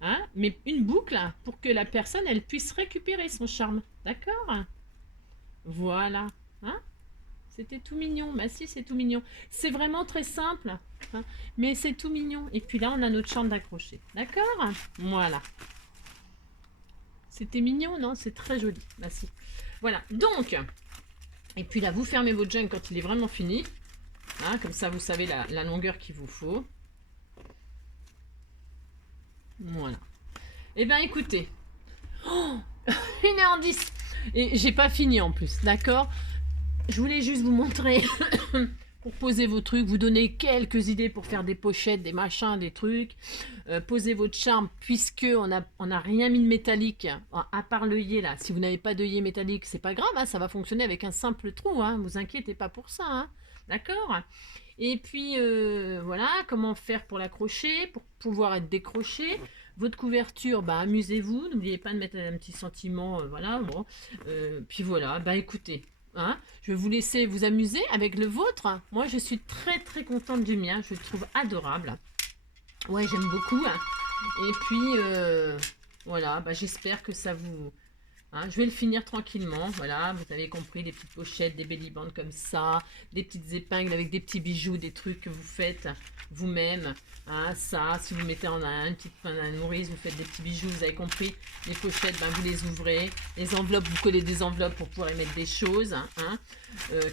Hein, mais une boucle pour que la personne elle puisse récupérer son charme, d'accord? Voilà. Hein? C'était tout mignon. Bah si, c'est tout mignon. C'est vraiment très simple. Hein, mais c'est tout mignon. Et puis là, on a notre chambre d'accrocher. D'accord? Voilà. C'était mignon, non? C'est très joli. Bah si. Voilà. Donc, et puis là, vous fermez votre junk quand il est vraiment fini. Hein, comme ça, vous savez la longueur qu'il vous faut. Voilà. Eh bien, écoutez. Oh, 1h10. Et j'ai pas fini en plus, d'accord? Je voulais juste vous montrer pour poser vos trucs, vous donner quelques idées pour faire des pochettes, des machins, des trucs. Posez votre charme, puisque on a rien mis de métallique, à part l'œillet là. Si vous n'avez pas d'œillet métallique, c'est pas grave, hein, ça va fonctionner avec un simple trou, hein, vous inquiétez pas pour ça, hein, d'accord? Et puis voilà, comment faire pour l'accrocher, pour pouvoir être décroché. Votre couverture, bah amusez-vous, n'oubliez pas de mettre un petit sentiment, voilà, bon. Puis voilà, bah écoutez, hein, je vais vous laisser vous amuser avec le vôtre. Moi, je suis très très contente du mien, je le trouve adorable. Ouais, j'aime beaucoup. Hein. Et puis, voilà, bah, j'espère que ça vous... Hein, je vais le finir tranquillement, voilà, vous avez compris, des petites pochettes, des belly bands comme ça, des petites épingles avec des petits bijoux, des trucs que vous faites vous-même, hein, ça, si vous mettez en une petite fin à nourrice, vous faites des petits bijoux, vous avez compris, les pochettes, ben, vous les ouvrez, les enveloppes, vous collez des enveloppes pour pouvoir y mettre des choses, hein.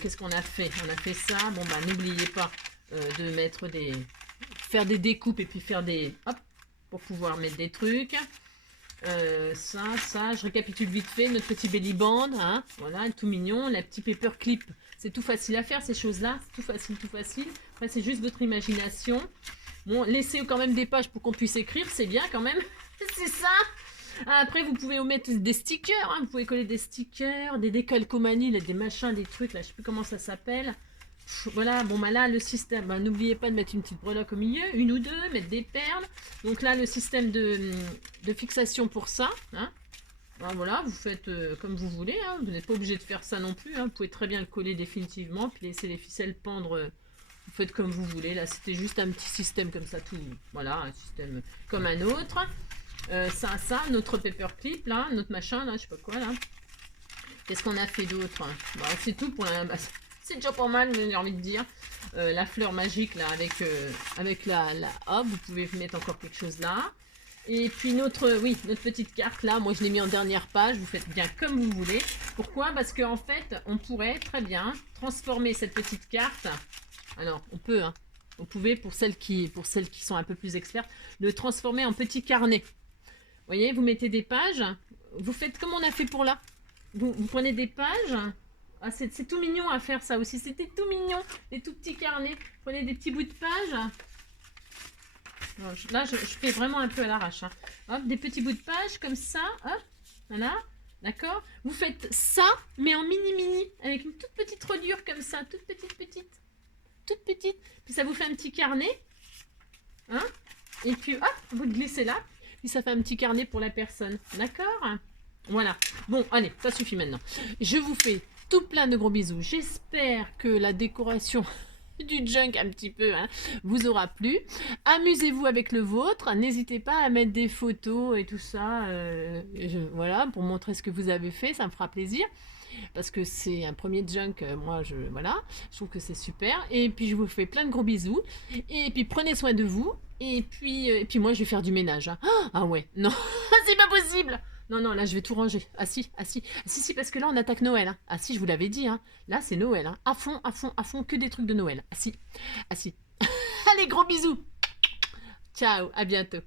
Qu'est-ce qu'on a fait? On a fait ça, bon, bah, n'oubliez pas de mettre des... faire des découpes et puis faire des... hop, pour pouvoir mettre des trucs. Ça, je récapitule vite fait, notre petit belly band, hein, voilà, tout mignon, la petite paperclip, c'est tout facile à faire ces choses-là, tout facile, après c'est juste votre imagination, bon, laissez quand même des pages pour qu'on puisse écrire, c'est bien quand même, c'est ça. Après vous pouvez mettre des stickers, hein, vous pouvez coller des stickers, des décalcomanies, des machins, des trucs, là je sais plus comment ça s'appelle. Voilà, bon bah là le système, bah, n'oubliez pas de mettre une petite breloque au milieu, une ou deux, mettre des perles. Donc là le système de fixation pour ça, hein. Alors, voilà, vous faites comme vous voulez, hein. Vous n'êtes pas obligé de faire ça non plus, hein. Vous pouvez très bien le coller définitivement, puis laisser les ficelles pendre, vous faites comme vous voulez. Là c'était juste un petit système comme ça, tout, voilà, un système comme un autre. Ça, notre paperclip là, notre machin là, je sais pas quoi là. Qu'est-ce qu'on a fait d'autre? Bah, c'est tout pour la... c'est déjà pas mal, j'ai envie de dire. La fleur magique là avec la hop, vous pouvez mettre encore quelque chose là. Et puis notre petite carte là, moi je l'ai mis en dernière page, vous faites bien comme vous voulez. Pourquoi? Parce qu'en fait, on pourrait très bien transformer cette petite carte. Alors, on peut, hein. Vous pouvez, pour celles qui sont un peu plus expertes, le transformer en petit carnet. Vous voyez, vous mettez des pages, vous faites comme on a fait pour là. Vous prenez des pages. Ah, c'est tout mignon à faire ça aussi. C'était tout mignon. Des tout petits carnets. Prenez des petits bouts de page. Bon, là, je fais vraiment un peu à l'arrache. Hein. Hop, des petits bouts de page comme ça. Hop, voilà. D'accord? Vous faites ça, mais en mini-mini. Avec une toute petite reliure comme ça. Toute petite. Toute petite. Puis ça vous fait un petit carnet. Hein? Et puis, hop, vous le glissez là. Puis ça fait un petit carnet pour la personne. D'accord? Voilà. Bon, allez, ça suffit maintenant. Je vous fais tout plein de gros bisous. J'espère que la décoration du junk un petit peu hein, vous aura plu. Amusez-vous avec le vôtre. N'hésitez pas à mettre des photos et tout ça. Voilà, pour montrer ce que vous avez fait. Ça me fera plaisir. Parce que c'est un premier junk. Moi, voilà, je trouve que c'est super. Et puis, je vous fais plein de gros bisous. Et puis, prenez soin de vous. Et puis moi, je vais faire du ménage. Hein. Ah ouais, non, c'est pas possible. Non, là, je vais tout ranger. Ah si, parce que là, on attaque Noël. Hein. Ah si, je vous l'avais dit. Hein. Là, c'est Noël. Hein. À fond, que des trucs de Noël. Ah si. Allez, gros bisous. Ciao, à bientôt.